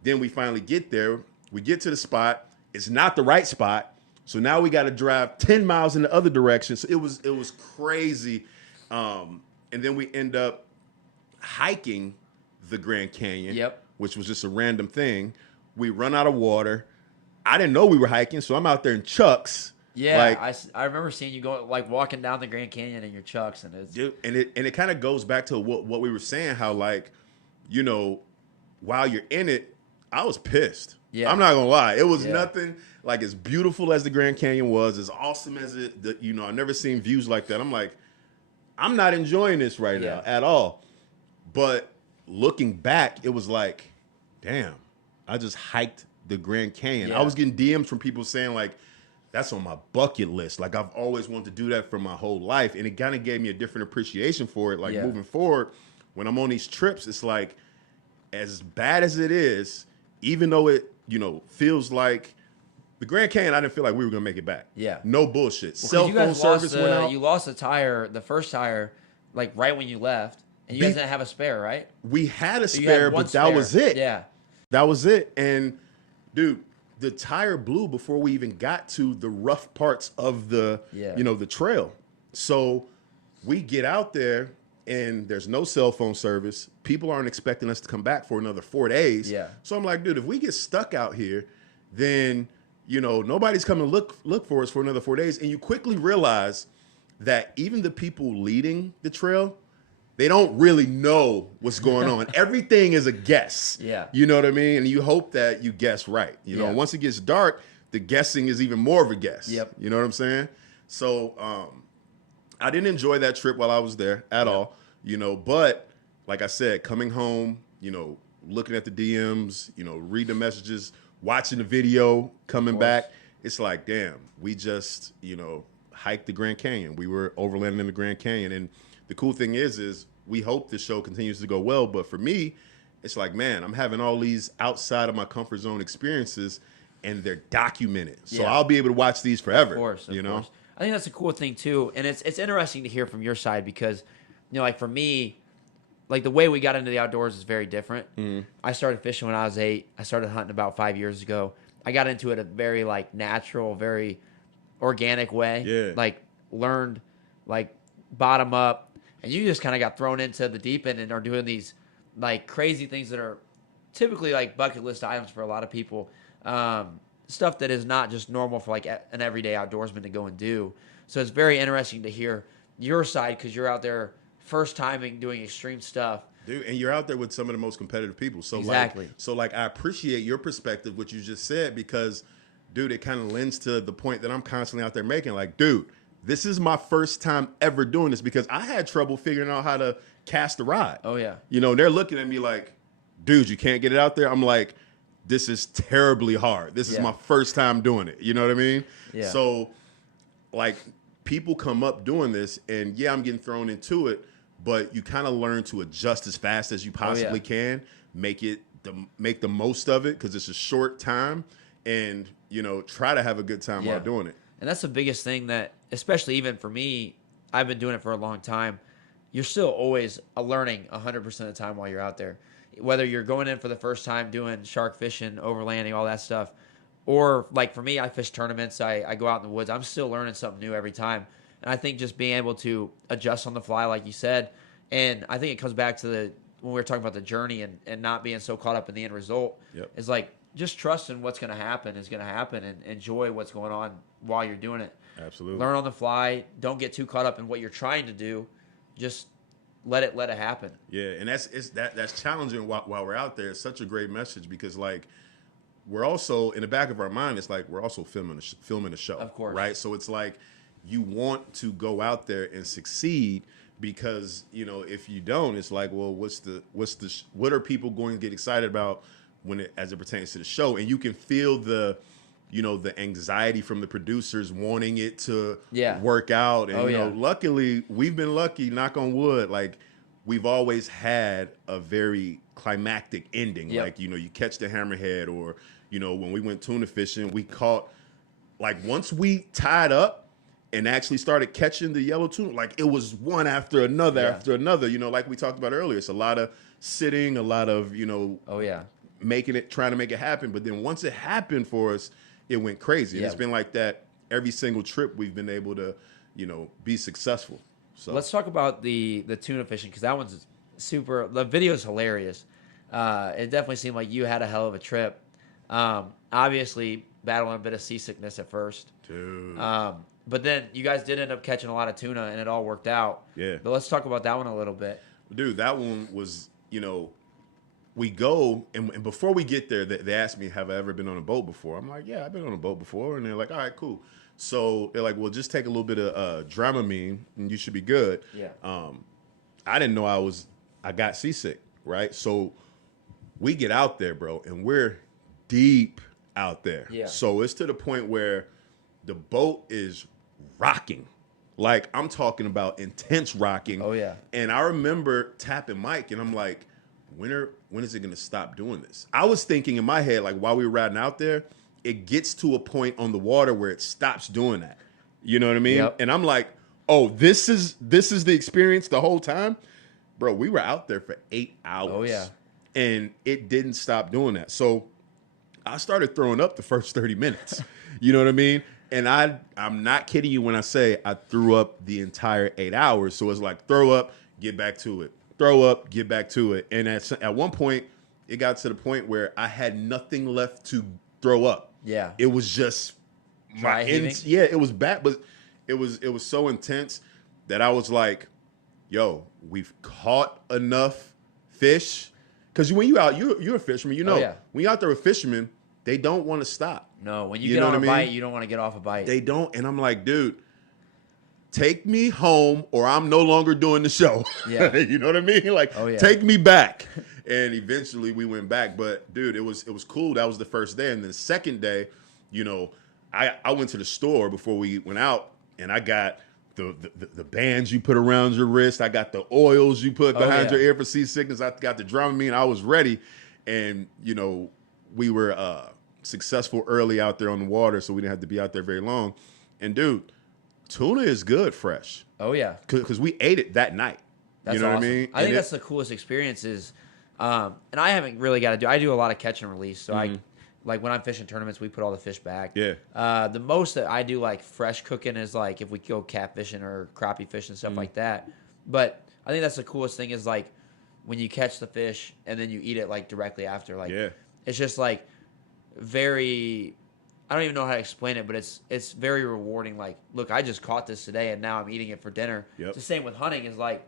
Then we finally get there. We get to the spot. It's not the right spot. So now we got to drive 10 miles in the other direction. So it was crazy. And then we end up hiking the Grand Canyon, which was just a random thing. We run out of water. I didn't know we were hiking, so I'm out there in Chucks. Yeah, Like, I remember seeing you go like walking down the Grand Canyon in your Chucks, and it's dude, and it kind of goes back to what we were saying, how like, you know, while you're in it, I was pissed. yeah, I'm not gonna lie. It was yeah, nothing like as beautiful as the Grand Canyon was, as awesome as you know, I've never seen views like that. I'm like, I'm not enjoying this right yeah, now at all. But looking back, it was like, damn, I just hiked the Grand Canyon. yeah, I was getting DMs from people saying like, that's on my bucket list. Like I've always wanted to do that for my whole life. And it kind of gave me a different appreciation for it. Like yeah, moving forward, when I'm on these trips, it's like, as bad as it is, even though it, you know, feels like the Grand Canyon, I didn't feel like we were gonna make it back. yeah. No bullshit. Well, Cell you phone guys service lost, went out. you lost a tire, the first tire, like right when you left, and you guys didn't have a spare, right? We had a So you had spare, one but that spare. was it. Yeah, That was it. And dude, the tire blew before we even got to the rough parts of the, Yeah. you know, the trail. So we get out there and there's no cell phone service. People aren't expecting us to come back for another 4 days. Yeah. So I'm like, dude, if we get stuck out here, then, you know, nobody's coming to look for us for another 4 days. And you quickly realize that even the people leading the trail, they don't really know what's going on. Everything is a guess. Yeah. You know what I mean? And you hope that you guess right. You know, Yeah. once it gets dark, the guessing is even more of a guess. Yep. You know what I'm saying? So I didn't enjoy that trip while I was there at all. You know, but like I said, coming home, you know, looking at the DMs, you know, reading the messages, watching the video, coming back, it's like, damn, we just, you know, hiked the Grand Canyon. We were overlanding in the Grand Canyon. And the cool thing is we hope this show continues to go well. But for me, it's like, man, I'm having all these outside of my comfort zone experiences, and they're documented. So Yeah. I'll be able to watch these forever. of course. you know? I think that's a cool thing too, and it's interesting to hear from your side because, you know, like for me, like the way we got into the outdoors is very different. Mm-hmm. I started fishing when I was 8. I started hunting about 5 years ago. I got into it a very like natural, very organic way. Yeah. Like learned like bottom up, and you just kind of got thrown into the deep end and are doing these like crazy things that are typically like bucket list items for a lot of people. Stuff that is not just normal for like an everyday outdoorsman to go and do. So it's very interesting to hear your side because you're out there first timing doing extreme stuff. Dude, and you're out there with some of the most competitive people. So Exactly. like I appreciate your perspective, what you just said, because dude, it kind of lends to the point that I'm constantly out there making. Like, dude, this is my first time ever doing this because I had trouble figuring out how to cast a rod. Oh yeah. You know, they're looking at me like, dude, you can't get it out there. I'm like, this is terribly hard. This is Yeah. my first time doing it. You know what I mean? Yeah. So like people come up doing this and yeah, I'm getting thrown into it, but you kind of learn to adjust as fast as you possibly can, make the most of it because it's a short time, and you know, try to have a good time while doing it. And that's the biggest thing that, especially even for me, I've been doing it for a long time. You're still always learning 100% of the time while you're out there. Whether you're going in for the first time doing shark fishing, overlanding, all that stuff, or like for me, I fish tournaments, I go out in the woods. I'm still learning something new every time. And I think just being able to adjust on the fly, like you said, and I think it comes back to when we were talking about the journey and not being so caught up in the end result, is like just trusting what's going to happen is going to happen and enjoy what's going on while you're doing it. Absolutely. Learn on the fly. Don't get too caught up in what you're trying to do. Just let it happen. Yeah, and that's challenging while we're out there. It's such a great message because like we're also in the back of our mind. It's like we're also filming a show, Of course, right? So it's like you want to go out there and succeed because you know if you don't, it's like, well, what are people going to get excited about as it pertains to the show? And you can feel the anxiety from the producers wanting it to work out. And luckily we've been lucky, knock on wood, like we've always had a very climactic ending. Like, you catch the hammerhead, or, when we went tuna fishing, we caught, like once we tied up and actually started catching the yellow tuna, like it was one after another after another, like we talked about earlier. It's a lot of sitting, a lot of, trying to make it happen. But then once it happened for us, it went crazy. And it's been like that every single trip we've been able to, be successful. So let's talk about the tuna fishing, because that one's super. The video is hilarious. It definitely seemed like you had a hell of a trip. Obviously, battling a bit of seasickness at first. Dude. But then you guys did end up catching a lot of tuna, and it all worked out. Yeah. But let's talk about that one a little bit. Dude, that one was, we go, and before we get there, they asked me, have I ever been on a boat before? I'm like, yeah, I've been on a boat before. And they're like, all right, cool. So they're like, well, just take a little bit of Dramamine, and you should be good. Yeah. I didn't know I got seasick, right? So we get out there, bro, and we're deep out there. Yeah. So it's to the point where the boat is rocking. Like, I'm talking about intense rocking. Oh, yeah. And I remember tapping Mike, and I'm like, when is it going to stop doing this? I was thinking in my head, like, while we were riding out there, it gets to a point on the water where it stops doing that. You know what I mean? Yep. And I'm like, oh, this is the experience the whole time? Bro, we were out there for 8 hours. Oh, yeah. And it didn't stop doing that. So I started throwing up the first 30 minutes. You know what I mean? And I'm not kidding you when I say I threw up the entire 8 hours. So it's like, throw up, get back to it. Throw up, get back to it. And at one point, it got to the point where I had nothing left to throw up. Yeah. It was just Dry heaving? Yeah, it was bad, but it was so intense that I was like, yo, we've caught enough fish. Because when you out, you're a fisherman, Oh, yeah. When you're out there with fishermen, they don't want to stop. No, when you You get know on a what I mean? bite, you don't want to get off a bite. They don't. And I'm like, dude, take me home or I'm no longer doing the show. Yeah. You know what I mean? Like, Oh, yeah. take me back. And eventually we went back. But, dude, it was cool. That was the first day. And then the second day, I went to the store before we went out, and I got the bands you put around your wrist. I got the oils you put behind your ear for seasickness. I got the Dramamine. I was ready. And, we were successful early out there on the water, so we didn't have to be out there very long. And, dude, tuna is good fresh. Oh, yeah. Because we ate it that night. That's you know awesome. what I mean? I think that's the coolest experience is, and I haven't really got to do, I do a lot of catch and release. So like when I'm fishing tournaments, we put all the fish back. Yeah. The most that I do like fresh cooking is like if we go catfishing or crappie fishing, stuff like that. But I think that's the coolest thing is like when you catch the fish and then you eat it like directly after. Like, it's just like very, I don't even know how to explain it, but it's very rewarding. Like, look, I just caught this today and now I'm eating it for dinner. Yep. It's the same with hunting is like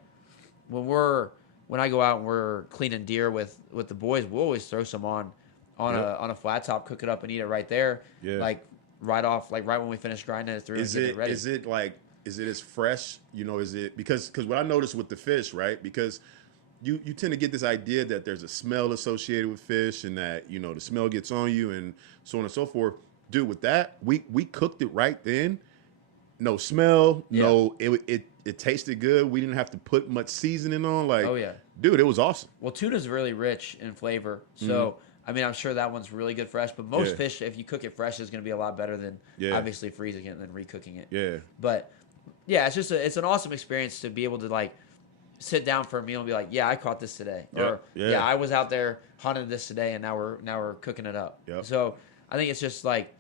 when I go out and we're cleaning deer with the boys, we'll always throw some on a flat top, cook it up and eat it right there. Yeah. Like right when we finish grinding it through and get it ready. Is it as fresh? Is it because what I noticed with the fish, right? Because you tend to get this idea that there's a smell associated with fish and that, the smell gets on you and so on and so forth. Dude, with that, we cooked it right then. No smell, no, it tasted good. We didn't have to put much seasoning on. Like, oh yeah, dude, it was awesome. Well, tuna's really rich in flavor, so I mean, I'm sure that one's really good fresh. But most fish, if you cook it fresh, is going to be a lot better than obviously freezing it and then recooking it. Yeah. But yeah, it's an awesome experience to be able to like sit down for a meal and be like, yeah, I caught this today, or I was out there hunting this today, and now we're cooking it up. Yep. So I think it's just like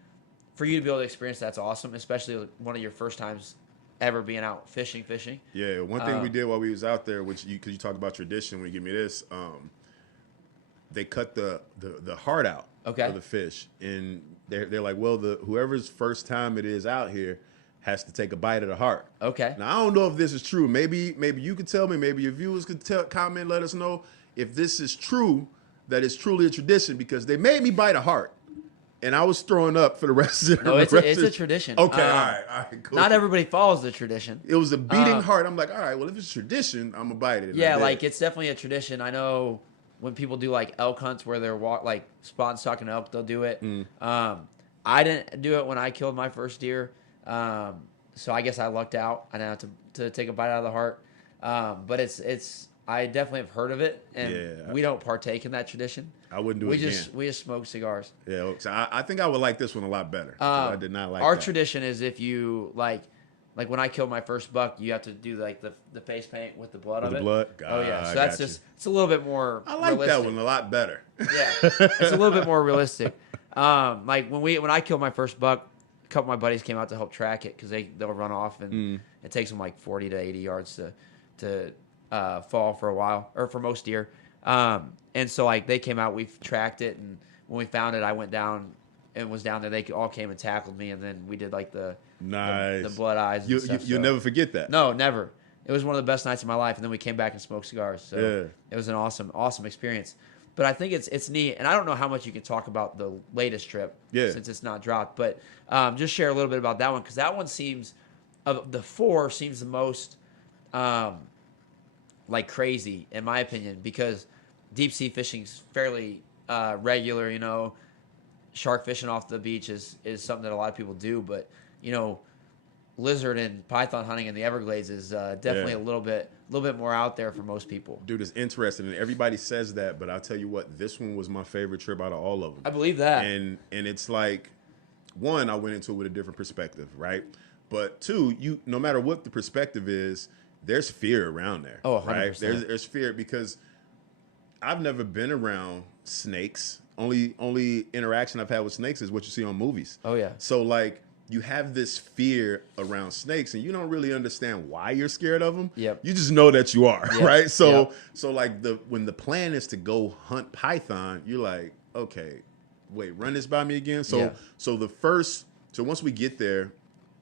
for you to be able to experience that's awesome, especially one of your first times ever being out fishing. Yeah, one thing we did while we was out there, because you talk about tradition when you give me this, they cut the heart out of the fish, and they're like, well, whoever's first time it is out here has to take a bite of the heart. Okay. Now I don't know if this is true. Maybe you could tell me. Maybe your viewers could comment, let us know if this is true. That it's truly a tradition because they made me bite a heart. And I was throwing up for the rest of the No, it's a tradition. Okay, all right, cool. Not everybody follows the tradition. It was a beating heart. I'm like, all right, well, if it's a tradition, I'm going to bite it. Yeah, like it's definitely a tradition. I know when people do like elk hunts where they're like spot stalking elk, they'll do it. I didn't do it when I killed my first deer. So I guess I lucked out. I didn't have to take a bite out of the heart. But it's I definitely have heard of it, and we don't partake in that tradition. I wouldn't do it again. We just smoke cigars. Yeah, so I think I would like this one a lot better. I did not like our that. tradition is if you like when I killed my first buck, you have to do like the face paint with the blood of it. Blood? Oh yeah, so that's just it's a little bit more. I like realistic. that one a lot better. Yeah, it's a little bit more realistic. Like when I killed my first buck, a couple of my buddies came out to help track it because they'll run off and it takes them like 40 to 80 yards to fall for a while, or for most deer. And so like they came out, we tracked it, and when we found it, I went down and was down there, they all came and tackled me, and then we did like the Nice. blood eyes. And stuff, You'll never forget that. No, never. It was one of the best nights of my life, and then we came back and smoked cigars. So Yeah. it was an awesome experience. But I think it's neat, and I don't know how much you can talk about the latest trip since it's not dropped. But just share a little bit about that one, because that one seems, of the 4, seems the most like crazy in my opinion, because deep sea fishing's fairly regular. You know, shark fishing off the beach is something that a lot of people do, but you know, lizard and python hunting in the Everglades is definitely a little bit more out there for most people. Dude, it's interesting, and everybody says that, but I'll tell you what, this one was my favorite trip out of all of them. I believe that. And it's like, one, I went into it with a different perspective, right? But 2, you, no matter what the perspective is, there's fear around there. Oh, 100%. Right? There's fear, because I've never been around snakes. Only interaction I've had with snakes is what you see on movies. Oh yeah. So like, you have this fear around snakes, and you don't really understand why you're scared of them. Yep. You just know that you are, Yep. right? So Yep. so like, when the plan is to go hunt python, you're like, okay, wait, run this by me again. So so once we get there,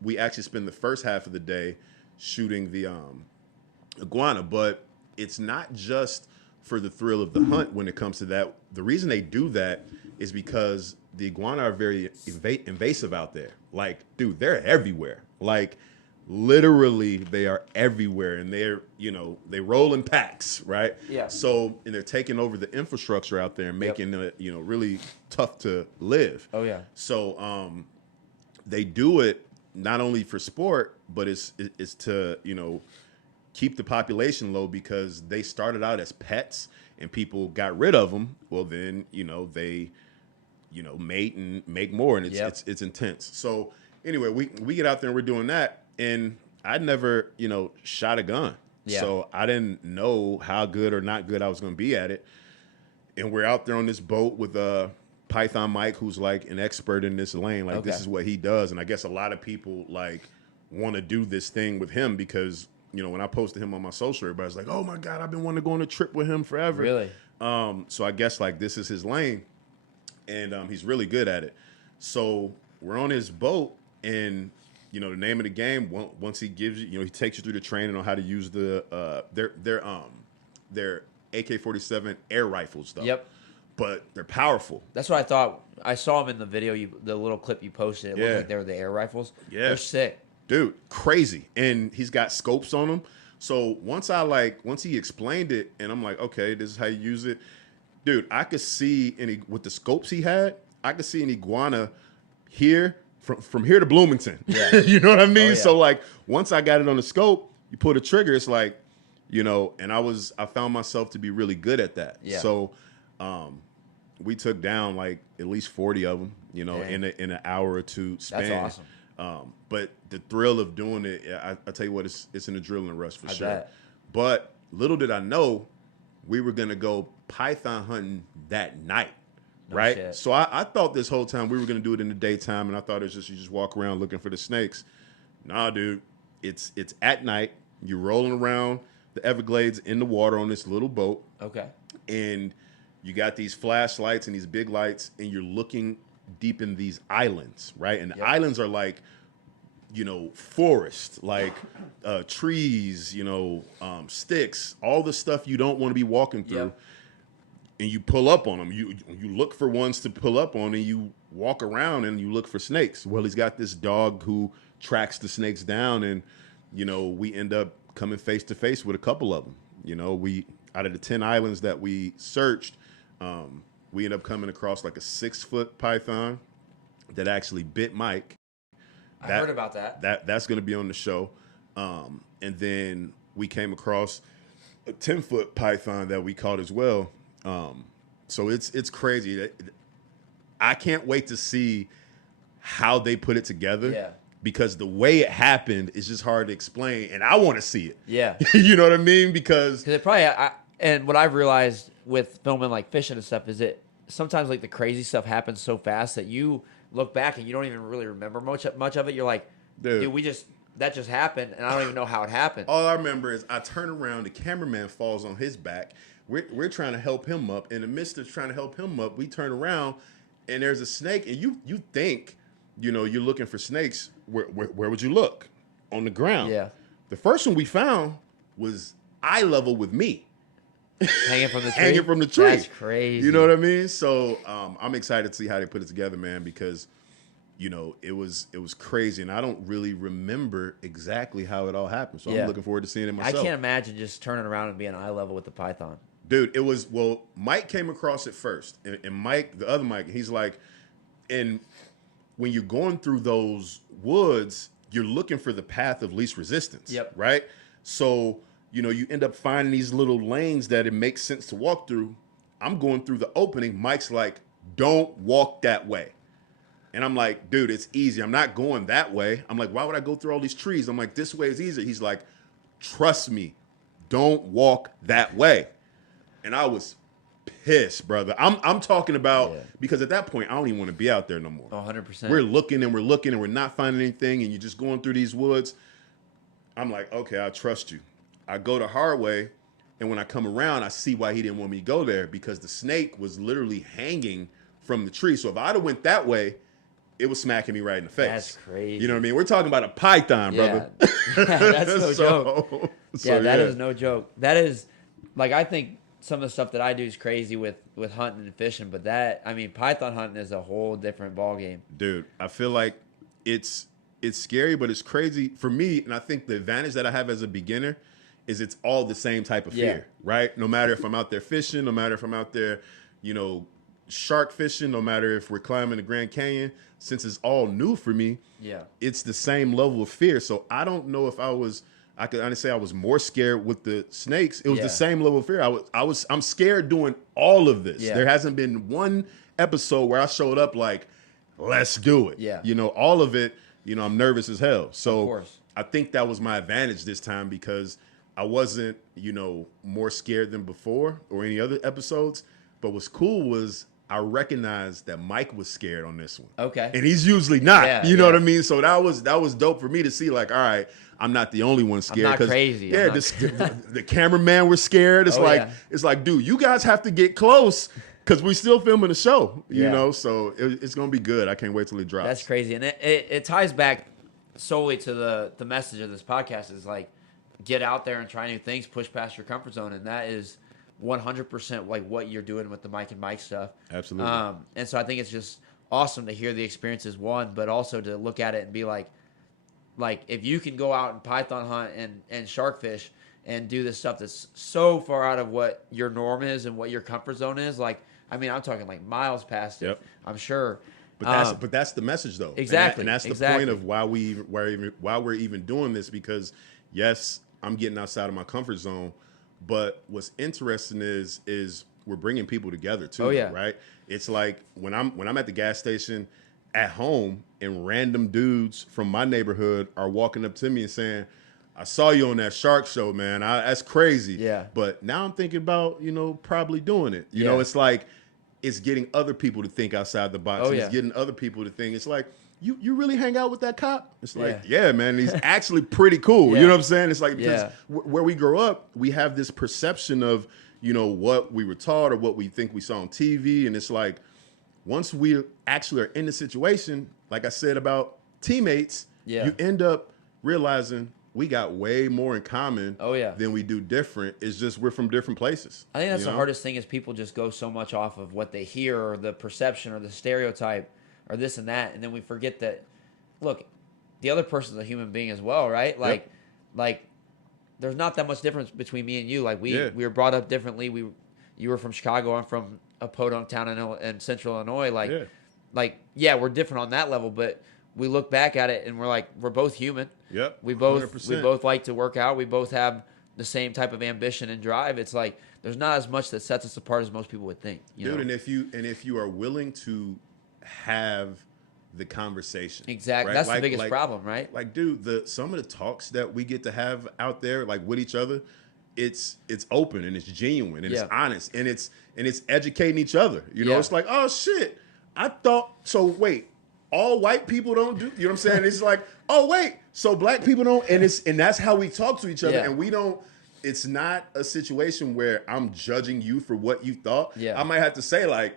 we actually spend the first half of the day shooting the iguana, but it's not just for the thrill of the hunt when it comes to that. The reason they do that is because the iguana are very invasive out there. Like, dude, they're everywhere. Like, literally, they are everywhere, and they're, you know, they roll in packs, right? Yeah. So, and they're taking over the infrastructure out there and making it, you know, really tough to live. Oh yeah. So, they do it not only for sport, but it's to, you know, keep the population low, because they started out as pets and people got rid of them. Well, then, you know, they, you know, mate and make more, and it's intense. So anyway, we get out there and we're doing that, and I'd never, you know, shot a gun. Yeah. So I didn't know how good or not good I was going to be at it. And we're out there on this boat with Python Mike, who's like an expert in this lane. Like, this is what he does. And I guess a lot of people like want to do this thing with him, because, you know, when I posted him on my social, everybody's like, oh my God, I've been wanting to go on a trip with him forever. Really? So I guess like this is his lane, and he's really good at it. So we're on his boat, and, you know, the name of the game, once he gives you, you know, he takes you through the training on how to use the their AK-47 air rifles, though. Yep. But they're powerful. That's what I thought. I saw him in the video, the little clip you posted. It looked like they were the air rifles. Yeah. They're sick. Dude, crazy. And he's got scopes on them. So once he explained it, and I'm like, okay, this is how you use it. Dude, I could see with the scopes he had, I could see an iguana here from here to Bloomington. Yeah. You know what I mean? Oh, yeah. So like, once I got it on the scope, you pull the trigger, it's like, you know, and I found myself to be really good at that. Yeah. So we took down like at least 40 of them, you know, in an hour or two span. That's awesome. But the thrill of doing it, I tell you what, it's an adrenaline rush for sure. Bet. But little did I know we were gonna go python hunting that night, right? Shit. So I thought this whole time we were gonna do it in the daytime, and I thought it's just you just walk around looking for the snakes. Nah, dude, it's at night. You're rolling around the Everglades in the water on this little boat. Okay. And you got these flashlights and these big lights, and you're looking deep in these islands, right? And the islands are like, you know, forest, like trees, you know, sticks, all the stuff you don't want to be walking through. Yep. And you pull up on them. You look for ones to pull up on, and you walk around and you look for snakes. Well, he's got this dog who tracks the snakes down, and, you know, we end up coming face to face with a couple of them. You know, out of the 10 islands that we searched, we ended up coming across like a 6-foot python that actually bit Mike. I heard about that. That's going to be on the show. And then we came across a 10-foot python that we caught as well. So it's crazy. I can't wait to see how they put it together. Yeah. Because the way it happened is just hard to explain, and I want to see it. Yeah. You know what I mean? Because it probably and what I've realized with filming like fishing and stuff is it sometimes like the crazy stuff happens so fast that you look back and you don't even really remember much of it. You're like, dude, that just happened, and I don't even know how it happened. All I remember is I turn around, the cameraman falls on his back. We're trying to help him up. In the midst of trying to help him up, we turn around, and there's a snake, and you think, you're looking for snakes. Where would you look? On the ground. Yeah. The first one we found was eye level with me. Hanging from the tree? Hanging from the tree. That's crazy. You know what I mean? So I'm excited to see how they put it together, man, because, it was crazy. And I don't really remember exactly how it all happened. So I'm looking forward to seeing it myself. I can't imagine just turning around and being eye level with the python. Dude, Mike came across it first. And Mike, the other Mike, he's like, and when you're going through those woods, you're looking for the path of least resistance. Yep. Right? So, you end up finding these little lanes that it makes sense to walk through. I'm going through the opening. Mike's like, don't walk that way. And I'm like, dude, it's easy. I'm not going that way. I'm like, why would I go through all these trees? I'm like, this way is easier. He's like, trust me, don't walk that way. And I was pissed, brother. I'm talking about, because at that point, I don't even want to be out there no more. 100%. We're looking and we're not finding anything, and you're just going through these woods. I'm like, okay, I trust you. I go the hard way, and when I come around, I see why he didn't want me to go there, because the snake was literally hanging from the tree. So if I'd have went that way, it was smacking me right in the face. That's crazy. You know what I mean? We're talking about a python, brother. That's no joke. That is no joke. That is, like, I think some of the stuff that I do is crazy with hunting and fishing, but python hunting is a whole different ballgame. Dude, I feel like it's scary, but it's crazy for me. And I think the advantage that I have as a beginner is it's all the same type of fear, right? No matter if I'm out there fishing, no matter if I'm out there, shark fishing, no matter if we're climbing the Grand Canyon, since it's all new for me, it's the same level of fear. So I don't know if I could honestly say I was more scared with the snakes. It was the same level of fear. I'm scared doing all of this. There hasn't been one episode where I showed up like, let's do it. All of it, I'm nervous as hell. So I think that was my advantage this time, because I wasn't, more scared than before or any other episodes. But what's cool was I recognized that Mike was scared on this one. Okay. And he's usually not. You know what I mean? So that was dope for me to see, like, all right, I'm not the only one scared. I'm not crazy. Yeah, the cameraman was scared. It's it's like, dude, you guys have to get close, because we still filming the show, you know? So it's going to be good. I can't wait till it drops. That's crazy. And it ties back solely to the message of this podcast is, like, get out there and try new things, push past your comfort zone. And that is 100% like what you're doing with the Mike and Mike stuff. Absolutely. And so I think it's just awesome to hear the experiences, one, but also to look at it and be like if you can go out and python hunt and shark fish and do this stuff that's so far out of what your norm is and what your comfort zone is, like, I'm talking like miles past it, I'm sure. But that's the message, though. Exactly. And that's the point of why we're even doing this, because yes, I'm getting outside of my comfort zone, but what's interesting is we're bringing people together too. Right? It's like when I'm at the gas station at home, and random dudes from my neighborhood are walking up to me and saying, I saw you on that shark show, man. That's crazy. Yeah. But now I'm thinking about, probably doing it. You know, it's like, it's getting other people to think outside the box. It's getting other people to think. It's like, you really hang out with that cop? It's like, yeah, man, he's actually pretty cool. You know what I'm saying? It's like, because where we grow up, we have this perception of, what we were taught or what we think we saw on TV. And it's like, once we actually are in the situation, like I said about teammates, you end up realizing we got way more in common than we do different. It's just we're from different places. I think that's the hardest thing, is people just go so much off of what they hear or the perception or the stereotype or this and that, and then we forget that, look, the other person's a human being as well, right? Like there's not that much difference between me and you. Like we were brought up differently. You were from Chicago. I'm from a podunk town in Central Illinois. We're different on that level, but we look back at it and we're like, we're both human. Yep. We both like to work out. We both have the same type of ambition and drive. It's like there's not as much that sets us apart as most people would think. You know? And if you are willing to have the conversation, exactly, right? That's the biggest problem, right? Like, dude, some of the talks that we get to have out there, like with each other, it's open and it's genuine and it's honest and it's educating each other. It's like, oh shit, I thought so. Wait, all white people don't do. You know what I'm saying? It's like, oh wait, so black people don't, and that's how we talk to each other, and we don't. It's not a situation where I'm judging you for what you thought. I might have to say, like,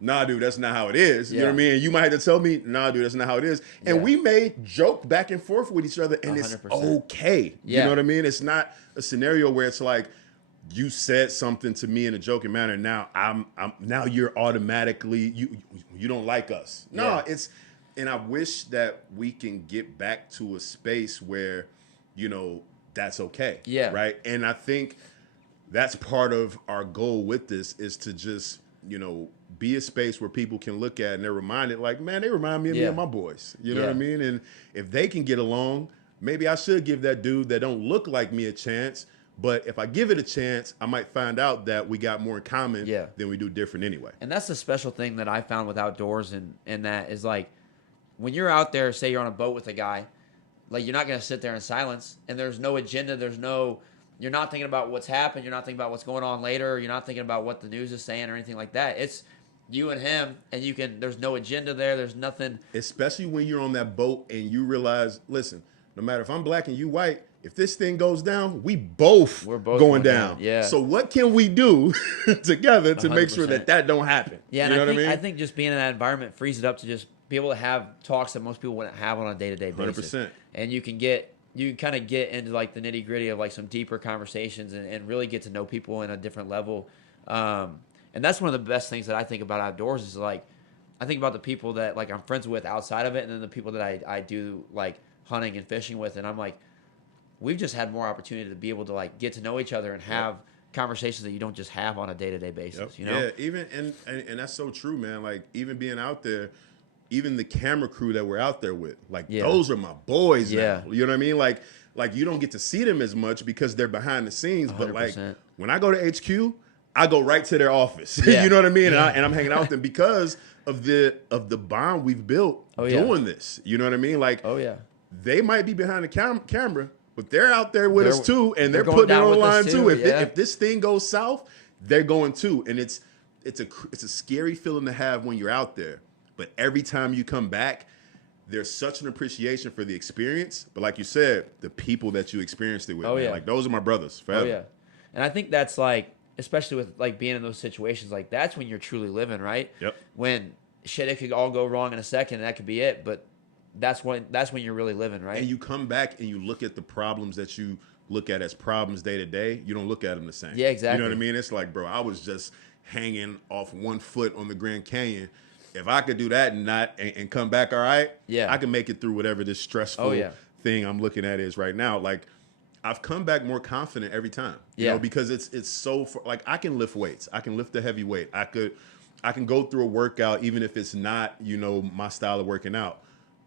nah, dude, that's not how it is. You know Yeah. what I mean? And you might have to tell me, nah, dude, that's not how it is. And Yeah. we may joke back and forth with each other, and 100%. It's okay. Yeah. You know what I mean? It's not a scenario where it's like you said something to me in a joking manner. Now now you're automatically you don't like us. No, Yeah. and I wish that we can get back to a space where, you know, that's okay. Yeah. Right. And I think that's part of our goal with this is to just, you know, be a space where people can look at and they're reminded, like, man, they remind me of me and my boys. You know what I mean? And if they can get along, maybe I should give that dude that don't look like me a chance. But if I give it a chance, I might find out that we got more in common than we do different anyway. And that's the special thing that I found with outdoors, and that is like when you're out there, say you're on a boat with a guy, like you're not going to sit there in silence, and there's no agenda, you're not thinking about what's happened, you're not thinking about what's going on later, you're not thinking about what the news is saying or anything like that. It's you and him, and there's no agenda there, there's nothing. Especially when you're on that boat and you realize, listen, no matter if I'm black and you white, if this thing goes down, we're both going down. Yeah. So what can we do together to 100%. Make sure that don't happen? Yeah, you know and what I mean? I think just being in that environment frees it up to just be able to have talks that most people wouldn't have on a day-to-day basis. 100%. And you can kind of get into like the nitty-gritty of like some deeper conversations and really get to know people in a different level. And that's one of the best things that I think about outdoors is like I think about the people that like I'm friends with outside of it, and then the people that I do like hunting and fishing with, and I'm like, we've just had more opportunity to be able to like get to know each other and have conversations that you don't just have on a day-to-day basis. You know? Yeah, even and that's so true, man. Like even being out there, even the camera crew that we're out there with, like those are my boys now. You know what I mean? Like you don't get to see them as much because they're behind the scenes. 100%. But like when I go to HQ, I go right to their office. You know what I mean? And I'm hanging out with them because of the bond we've built doing this. You know what I mean? Like they might be behind the camera, but they're out there with us too, and they're putting it on the line too. If this thing goes south, they're going too. And it's a scary feeling to have when you're out there. But every time you come back, there's such an appreciation for the experience. But like you said, the people that you experienced it with, man, like those are my brothers forever. Oh yeah, and I think that's like, especially with like being in those situations, like that's when you're truly living, right? Yep. When shit, it could all go wrong in a second, and that could be it. But that's when you're really living, right? And you come back and you look at the problems that you look at as problems day to day. You don't look at them the same. Yeah, exactly. You know what I mean? It's like, bro, I was just hanging off one foot on the Grand Canyon. If I could do that and come back all right, I can make it through whatever this stressful thing I'm looking at is right now. Like I've come back more confident every time. You know, because it's so like I can lift weights. I can lift a heavy weight. I can go through a workout even if it's not, you know, my style of working out.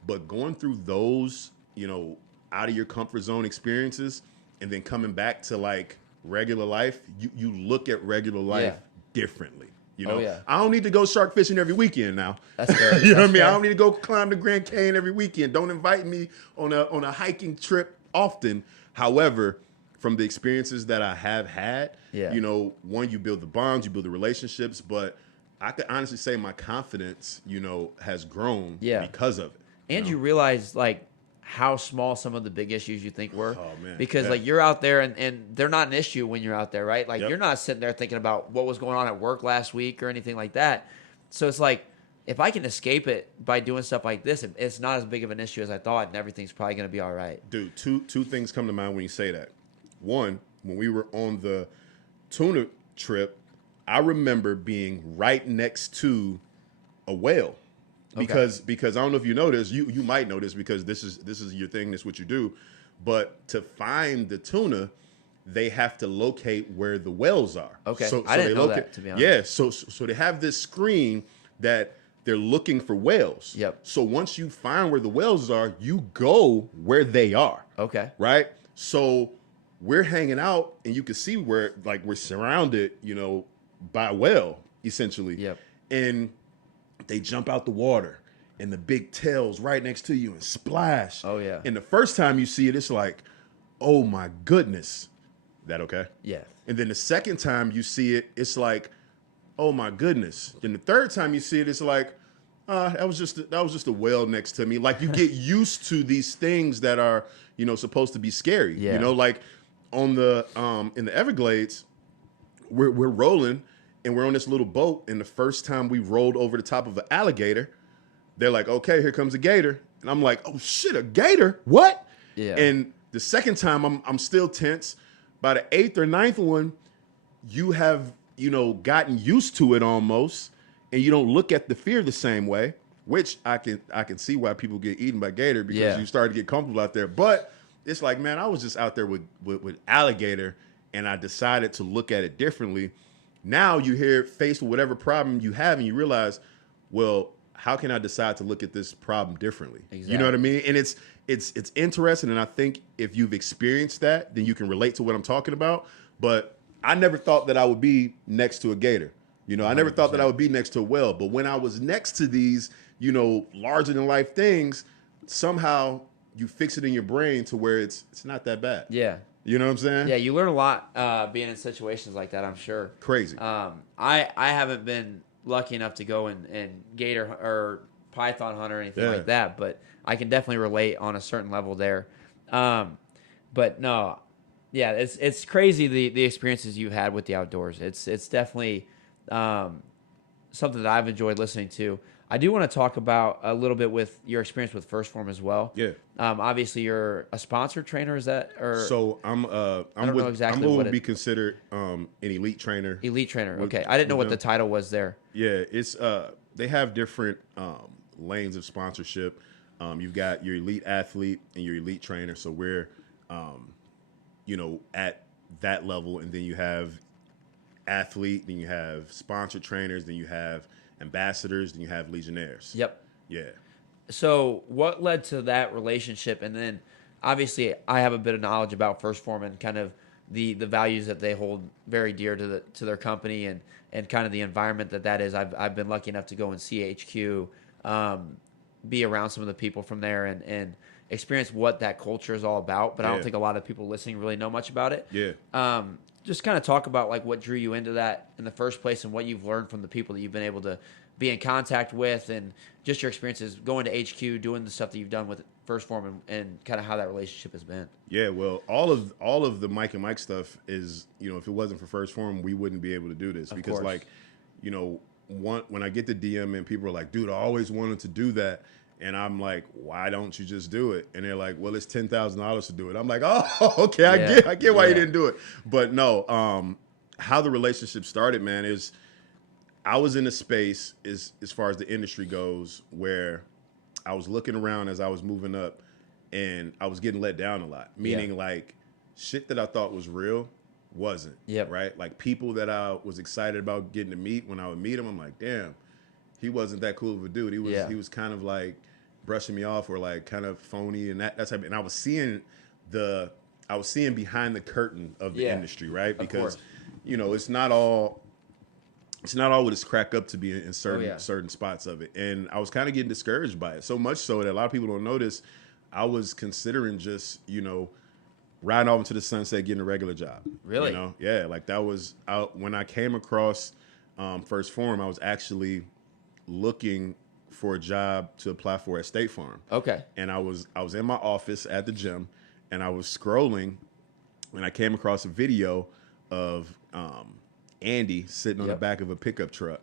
But going through those, you know, out of your comfort zone experiences and then coming back to like regular life, you look at regular life differently. You know, I don't need to go shark fishing every weekend now. That's fair. You know what I mean? I don't need to go climb the Grand Canyon every weekend. Don't invite me on a hiking trip often. However, from the experiences that I have had, you know, one, you build the bonds, you build the relationships, but I could honestly say my confidence, you know, has grown because of it. And you realize like how small some of the big issues you think were. Oh, man. Because like you're out there and they're not an issue when you're out there, right? Like you're not sitting there thinking about what was going on at work last week or anything like that. So it's like, if I can escape it by doing stuff like this, it's not as big of an issue as I thought, and everything's probably going to be all right. Dude, two things come to mind when you say that. One, when we were on the tuna trip, I remember being right next to a whale. Because I don't know if you know this, you might know this because this is your thing, this is what you do. But to find the tuna, they have to locate where the whales are. Okay, so I didn't know that, to be honest. Yeah, so they have this screen that they're looking for whales. Yep. So once you find where the whales are, you go where they are. Okay. Right? So we're hanging out and you can see where like we're surrounded, you know, by a whale, essentially. Yep. And they jump out the water and the big tail's right next to you and splash. Oh, yeah. And the first time you see it, it's like, oh, my goodness. That okay? Yeah. And then the second time you see it, it's like, oh, my goodness. Then the third time you see it, it's like, that was just a whale next to me. Like you get used to these things that are, you know, supposed to be scary. Yeah. You know, like on the in the Everglades, we're rolling. and we're on this little boat. And the first time we rolled over the top of an alligator, they're like, okay, here comes a gator. And I'm like, oh shit, a gator? What? Yeah. And the second time I'm still tense. By the 8th or 9th one, you have, gotten used to it almost, and you don't look at the fear the same way, which I can see why people get eaten by gator, because you start to get comfortable out there. But it's like, man, I was just out there with alligator, and I decided to look at it differently. Now you hear faced with whatever problem you have, and you realize, well, how can I decide to look at this problem differently? Exactly. You know what I mean? And it's interesting, and I think if you've experienced that, then you can relate to what I'm talking about. But I never thought that I would be next to a gator. I never thought that I would be next to a whale. But when I was next to these, larger than life things, somehow you fix it in your brain to where it's not that bad. Yeah. You know what I'm saying? Yeah, you learn a lot being in situations like that, I'm sure. Crazy. I haven't been lucky enough to go and gator or python hunt or anything like that, but I can definitely relate on a certain level there. But no, yeah, it's crazy the experiences you've had with the outdoors. It's definitely something that I've enjoyed listening to. I do want to talk about a little bit with your experience with First Form as well. Yeah. Obviously, you're a sponsored trainer. Is that or? So I'm what would be considered an elite trainer. Elite trainer. Okay, I didn't know what the title was there. Yeah, it's they have different lanes of sponsorship. You've got your elite athlete and your elite trainer. So we're at that level, and then you have athlete, then you have sponsored trainers, then you have ambassadors, then you have legionnaires. Yep. Yeah. So what led to that relationship? And then obviously I have a bit of knowledge about First Form and kind of the values that they hold very dear to their company and kind of the environment that is. I've been lucky enough to go and see HQ, be around some of the people from there and experience what that culture is all about. But I don't think a lot of people listening really know much about it. Yeah. Just kind of talk about like what drew you into that in the first place and what you've learned from the people that you've been able to be in contact with and just your experiences going to HQ, doing the stuff that you've done with First Form and kind of how that relationship has been. Yeah, well, all of the Mike and Mike stuff is, if it wasn't for First Form, we wouldn't be able to do this. Because like, when I get the DM and people are like, dude, I always wanted to do that. And I'm like, why don't you just do it? And they're like, well, it's $10,000 to do it. I'm like, oh, okay, I get why you didn't do it. But no, how the relationship started, man, is I was in a space as far as the industry goes where I was looking around as I was moving up, and I was getting let down a lot. Meaning like shit that I thought was real wasn't. Right? Like people that I was excited about getting to meet, when I would meet him, I'm like, damn, he wasn't that cool of a dude. He was kind of like brushing me off or like kind of phony and that's and I was seeing behind the curtain of the industry, right? Because it's not all what it's cracked up to be in certain spots of it. And I was kind of getting discouraged by it. So much so that a lot of people don't notice I was considering just, riding off into the sunset, getting a regular job. Really? Yeah, like that was when I came across First Form, I was actually looking for a job to apply for at State Farm. Okay. And I was in my office at the gym, and I was scrolling, and I came across a video of Andy sitting on the back of a pickup truck,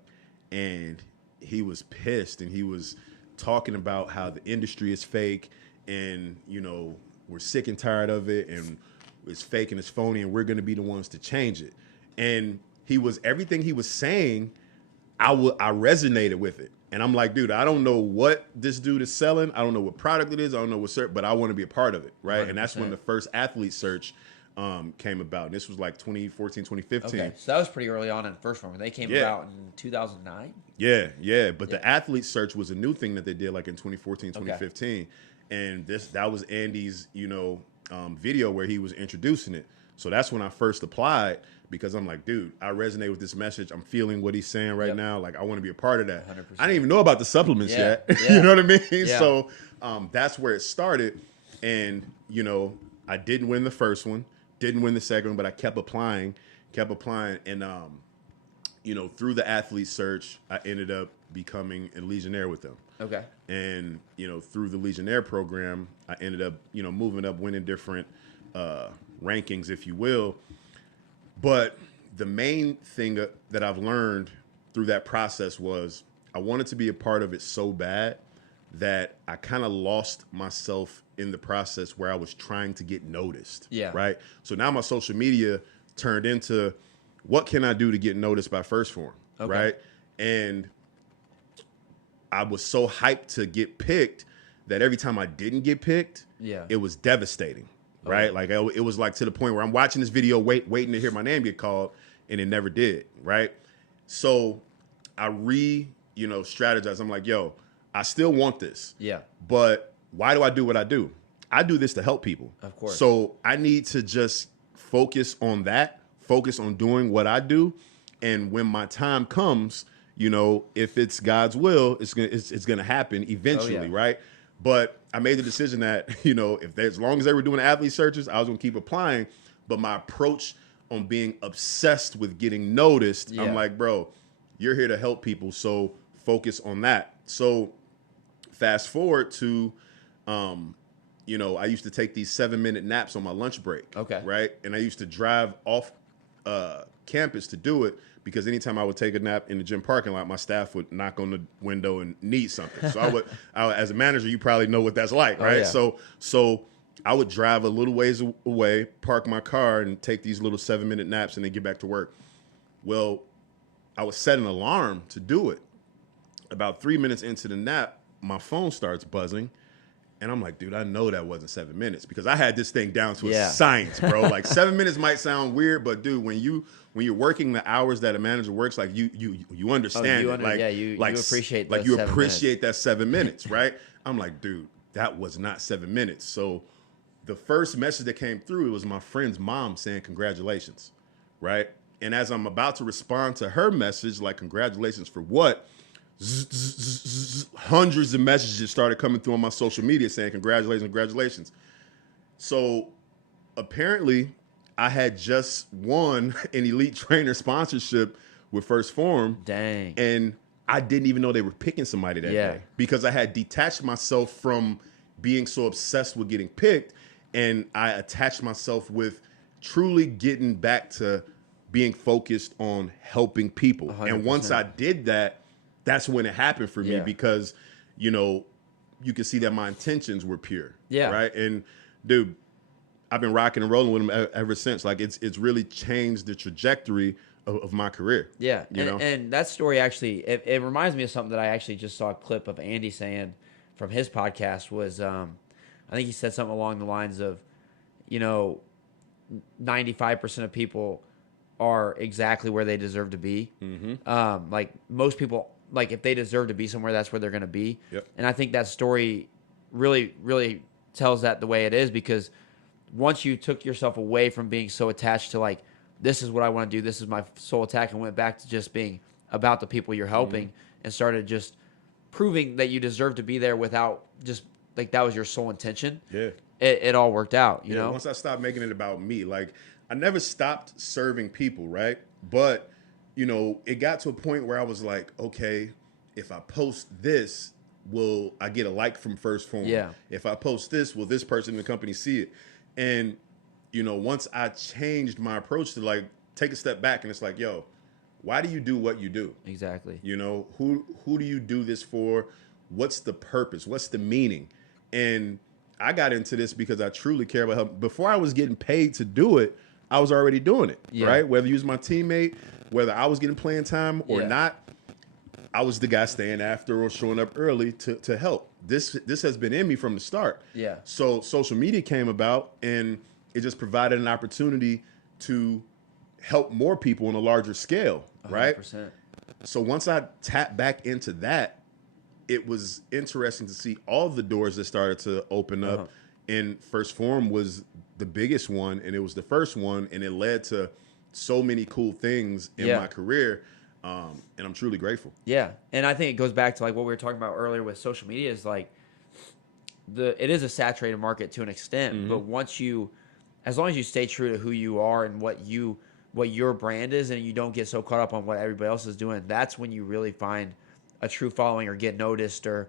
and he was pissed, and he was talking about how the industry is fake, and we're sick and tired of it, and it's fake and it's phony, and we're going to be the ones to change it. And everything he was saying, I resonated with it. And I'm like, dude, I don't know what this dude is selling. I don't know what product it is. I don't know but I want to be a part of it, right? 100%. And that's when the first athlete search came about. And this was like 2014, 2015. Okay, so that was pretty early on in First Form. They came about in 2009? Yeah. But the athlete search was a new thing that they did like in 2014, 2015. Okay. And that was Andy's, video where he was introducing it. So that's when I first applied, because I'm like, dude, I resonate with this message. I'm feeling what he's saying right now. Like, I want to be a part of that. 100%. I didn't even know about the supplements yet. You know what I mean? Yeah. So that's where it started. And, I didn't win the first one, didn't win the second one, but I kept applying. And, through the athlete search, I ended up becoming a Legionnaire with them. Okay. And, through the Legionnaire program, I ended up, moving up, winning different rankings, if you will. But the main thing that I've learned through that process was I wanted to be a part of it so bad that I kind of lost myself in the process where I was trying to get noticed. Yeah. Right. So now my social media turned into what can I do to get noticed by First Form? Okay. Right. And I was so hyped to get picked that every time I didn't get picked, it was devastating. Right. Like it was like to the point where I'm watching this video, waiting to hear my name get called, and it never did. Right. So I strategized. I'm like, yo, I still want this. Yeah. But why do I do what I do? I do this to help people. Of course. So I need to just focus on that, focus on doing what I do. And when my time comes, if it's God's will, it's gonna happen eventually, right? But I made the decision that, as long as they were doing athlete searches, I was gonna keep applying. But my approach on being obsessed with getting noticed, I'm like, bro, you're here to help people, so focus on that. So fast forward to, I used to take these 7-minute naps on my lunch break. Okay. Right. And I used to drive off campus to do it because anytime I would take a nap in the gym parking lot, my staff would knock on the window and need something. So as a manager, you probably know what that's like, right? Oh, yeah. So I would drive a little ways away, park my car, and take these little 7-minute naps and then get back to work. Well, I would set an alarm to do it. About 3 minutes into the nap, my phone starts buzzing. And I'm like, dude, I know that wasn't 7 minutes because I had this thing down to a science, bro. Like 7 minutes might sound weird, but dude, when you're working the hours that a manager works, like you understand it. You appreciate those you appreciate that 7 minutes, right? I'm like, dude, that was not 7 minutes. So the first message that came through, it was my friend's mom saying congratulations, right? And as I'm about to respond to her message, like congratulations for what? Hundreds of messages started coming through on my social media saying congratulations. So apparently I had just won an elite trainer sponsorship with First Form. Dang. And I didn't even know they were picking somebody that day because I had detached myself from being so obsessed with getting picked, and I attached myself with truly getting back to being focused on helping people. 100%. And once I did that, that's when it happened for me because, you can see that my intentions were pure. Yeah. Right. And dude, I've been rocking and rolling with them ever since. Like it's really changed the trajectory of my career. Yeah. And that story actually, it reminds me of something that I actually just saw a clip of Andy saying from his podcast was, I think he said something along the lines of, 95% of people are exactly where they deserve to be. Mm-hmm. Like most people, like if they deserve to be somewhere, that's where they're going to be. Yep. And I think that story really, really tells that the way it is because once you took yourself away from being so attached to like, this is what I want to do, this is my sole attack, and went back to just being about the people you're helping and started just proving that you deserve to be there without just like that was your sole intention. Yeah. It all worked out, you know? Once I stopped making it about me, like I never stopped serving people, right? But it got to a point where I was like, okay, if I post this, will I get a like from First Form? Yeah. If I post this, will this person in the company see it? And, once I changed my approach to like take a step back and it's like, yo, why do you do what you do? Exactly. Who do you do this for? What's the purpose? What's the meaning? And I got into this because I truly care about help. Before I was getting paid to do it, I was already doing it, right? Whether you was my teammate, whether I was getting playing time or not, I was the guy staying after or showing up early to help. This has been in me from the start. Yeah. So social media came about and it just provided an opportunity to help more people on a larger scale, 100%. Right? So once I tapped back into that, it was interesting to see all the doors that started to open up. And First Form was the biggest one, and it was the first one, and it led to so many cool things in my career, and I'm truly grateful. Yeah, and I think it goes back to like what we were talking about earlier with social media is like it is a saturated market to an extent, but as long as you stay true to who you are and what your brand is, and you don't get so caught up on what everybody else is doing, that's when you really find a true following or get noticed or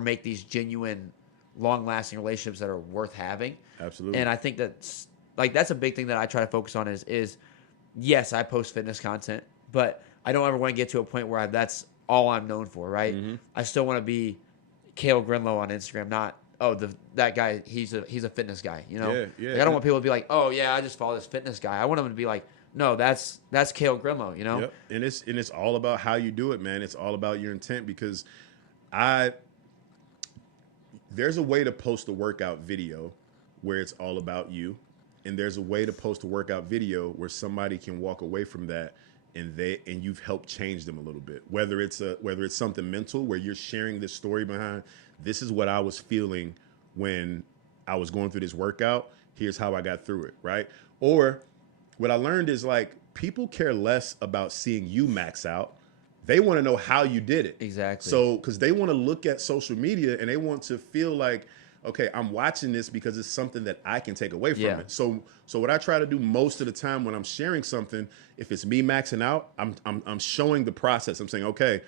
make these genuine, long-lasting relationships that are worth having. Absolutely. And I think that's a big thing that I try to focus on is yes, I post fitness content, but I don't ever want to get to a point where that's all I'm known for, right? Mm-hmm. I still want to be Kale Grunloh on Instagram, not that guy. He's a fitness guy, you know. Yeah, yeah. Like I don't want people to be like, oh yeah, I just follow this fitness guy. I want them to be like, no, that's Kale Grunloh, you know. Yep. And it's all about how you do it, man. It's all about your intent because I there's a way to post a workout video where it's all about you, and there's a way to post a workout video where somebody can walk away from that and you've helped change them a little bit. Whether it's something mental where you're sharing this story behind this is what I was feeling when I was going through this workout. Here's how I got through it, right? Or what I learned is like people care less about seeing you max out. They want to know how you did it. Exactly. So, because they want to look at social media and they want to feel like, okay, I'm watching this because it's something that I can take away from it. So what I try to do most of the time when I'm sharing something, if it's me maxing out, I'm showing the process. I'm saying, okay,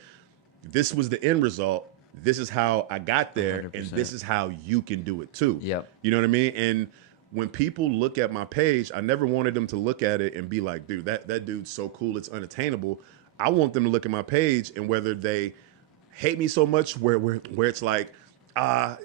this was the end result. This is how I got there, 100%. and this is how you can do it too. Yep. You know what I mean? And when people look at my page, I never wanted them to look at it and be like, dude, that dude's so cool, it's unattainable. I want them to look at my page, and whether they hate me so much where it's like,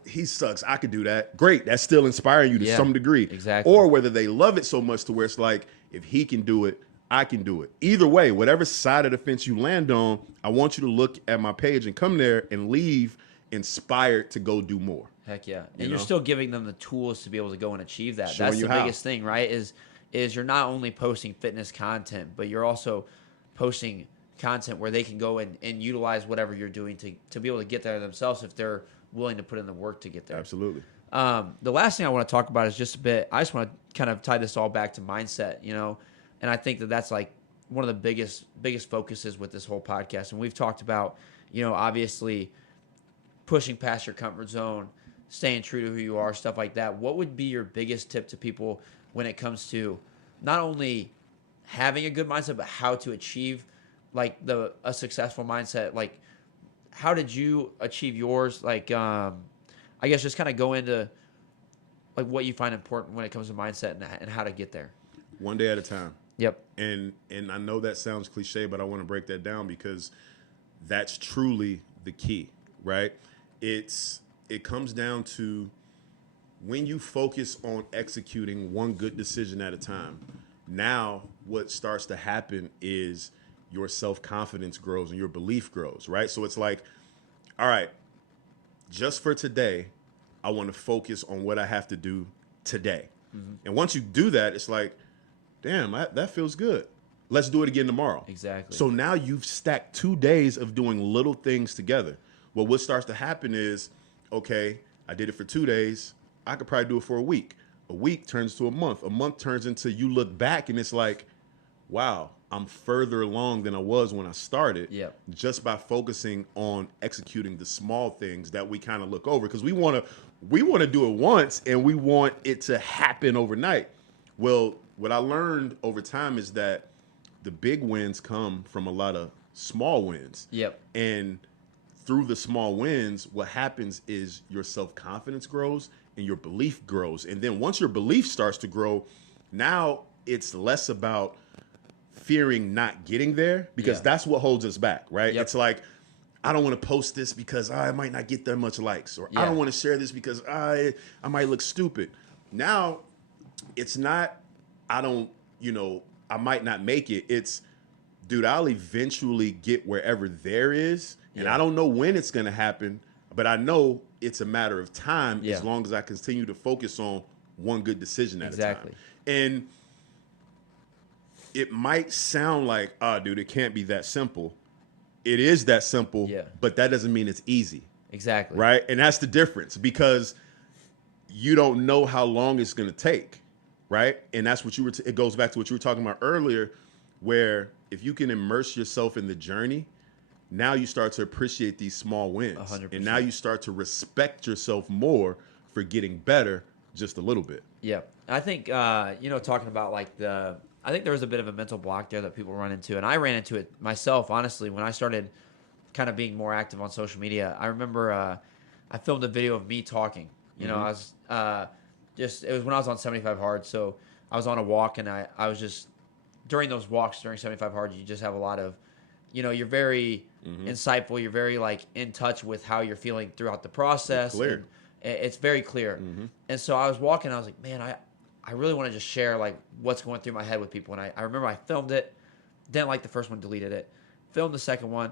he sucks, I could do that. Great, that's still inspiring you to some degree. Exactly. Or whether they love it so much to where it's like, if he can do it, I can do it. Either way, whatever side of the fence you land on, I want you to look at my page and come there and leave inspired to go do more. Heck yeah. And you're still giving them the tools to be able to go and achieve that. Showing That's the you how. biggest thing, right? Is you're not only posting fitness content, but you're also posting content where they can go and utilize whatever you're doing to be able to get there themselves if they're willing to put in the work to get there. Absolutely. The last thing I want to talk about is just a bit, I just want to kind of tie this all back to mindset, you know, and I think that's like one of the biggest focuses with this whole podcast. And we've talked about, you know, obviously pushing past your comfort zone, staying true to who you are, stuff like that. What would be your biggest tip to people when it comes to not only having a good mindset, but how to achieve like a successful mindset? Like, how did you achieve yours? Like, I guess just kind of go into like what you find important when it comes to mindset and how to get there. One day at a time. Yep. And I know that sounds cliche, but I want to break that down because that's truly the key, right? It comes down to when you focus on executing one good decision at a time. Now what starts to happen is your self-confidence grows and your belief grows, right? So it's like, all right, just for today, I want to focus on what I have to do today. Mm-hmm. And once you do that, it's like, damn, that feels good. Let's do it again tomorrow. Exactly. So now you've stacked 2 days of doing little things together. Well, what starts to happen is, okay, I did it for 2 days. I could probably do it for a week. A week turns to a month. A month turns into you look back and it's like, wow, I'm further along than I was when I started. Yep. Just by focusing on executing the small things that we kind of look over, because we want to do it once and we want it to happen overnight. Well, what I learned over time is that the big wins come from a lot of small wins. Yep. And through the small wins, what happens is your self-confidence grows and your belief grows. And then once your belief starts to grow, now it's less about fearing not getting there, because that's what holds us back, right? Yep. It's like, I don't want to post this because I might not get that much likes, or I don't want to share this because I might look stupid. Now, it's not, I might not make it. It's, dude, I'll eventually get wherever there is. And I don't know when it's going to happen, but I know it's a matter of time as long as I continue to focus on one good decision at a time. And it might sound like, dude, it can't be that simple. It is that simple, but that doesn't mean it's easy. Exactly. Right? And that's the difference, because you don't know how long it's going to take, right? And that's what it goes back to what you were talking about earlier, where if you can immerse yourself in the journey, now you start to appreciate these small wins. 100%. And now you start to respect yourself more for getting better just a little bit. Yeah. I think, talking about I think there was a bit of a mental block there that people run into. And I ran into it myself, honestly, when I started kind of being more active on social media. I remember I filmed a video of me talking. You know, I was it was when I was on 75 hard. So I was on a walk and I was just during those walks during 75 hard, you just have a lot of, you're very insightful. You're very like in touch with how you're feeling throughout the process. Clear. And it's very clear. And so I was walking, I was like, man, I really want to just share like what's going through my head with people. And I remember I filmed it, didn't like the first one, deleted it, filmed the second one,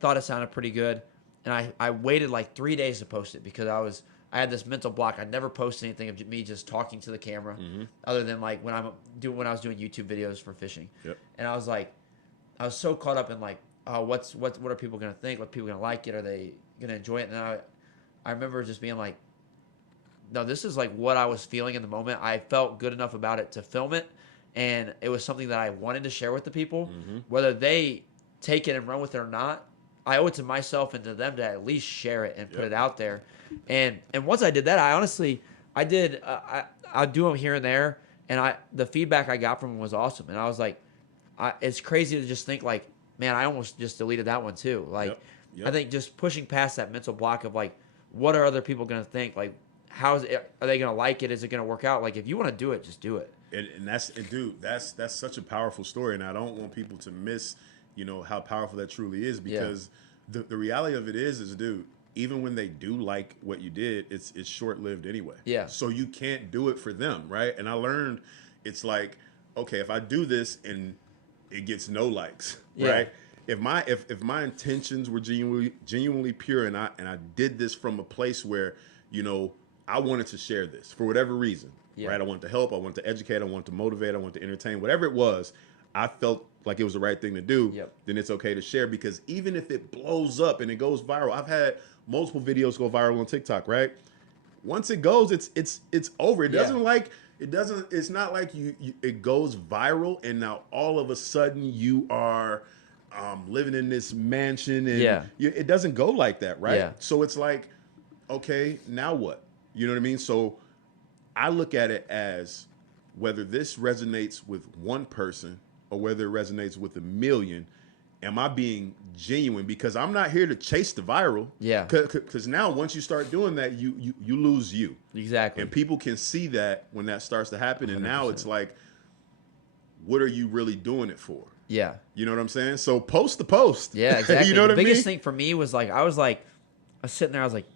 thought it sounded pretty good. And I waited like 3 days to post it because I had this mental block. I never posted anything of me just talking to the camera, other than like when I was doing YouTube videos for fishing. Yep. And I was so caught up in like, oh, what are people gonna think? What are people gonna like it? Are they gonna enjoy it? And I remember just being like, no, this is like what I was feeling in the moment. I felt good enough about it to film it, and it was something that I wanted to share with the people, whether they take it and run with it or not. I owe it to myself and to them to at least share it and put it out there. And once I did that, I do them here and there, and the feedback I got from them was awesome. And I was like, it's crazy to just think like, man, I almost just deleted that one too. Like, I think just pushing past that mental block of like, what are other people going to think? Like, are they going to like it? Is it going to work out? Like, if you want to do it, just do it. And that's such a powerful story. And I don't want people to miss, how powerful that truly is, because the reality of it is, dude, even when they do like what you did, it's short-lived anyway. Yeah. So you can't do it for them, right? And I learned it's like, okay, if I do this and it gets no likes, right? If my intentions were genuinely pure, and I did this from a place where, I wanted to share this for whatever reason, right? I wanted to help, I wanted to educate, I wanted to motivate, I wanted to entertain, whatever it was, I felt like it was the right thing to do, then it's okay to share. Because even if it blows up and it goes viral, I've had multiple videos go viral on TikTok, right? Once it goes, it's over. It's not like it goes viral and now all of a sudden you are living in this mansion, and it doesn't go like that, right? Yeah. So it's like, okay, now what? You know what I mean? So I look at it as whether this resonates with one person or whether it resonates with 1 million, am I being genuine? Because I'm not here to chase the viral. Yeah. Because now once you start doing that, you lose you. Exactly. And people can see that when that starts to happen. 100%. And now it's like, what are you really doing it for? Yeah. You know what I'm saying? So post the post. Yeah, exactly. You know what I mean? The biggest thing for me was like, I was sitting there, I was like,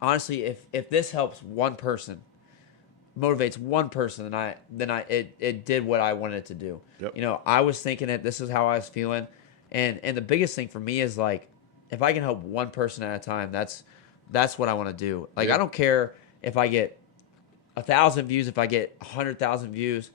honestly, if this helps one person, motivates one person, then it did what I wanted it to do. Yep. I was thinking it, this is how I was feeling. And the biggest thing for me is like, if I can help one person at a time, that's what I want to do. Like, I don't care if I get 1,000 views, if I get 100,000 views.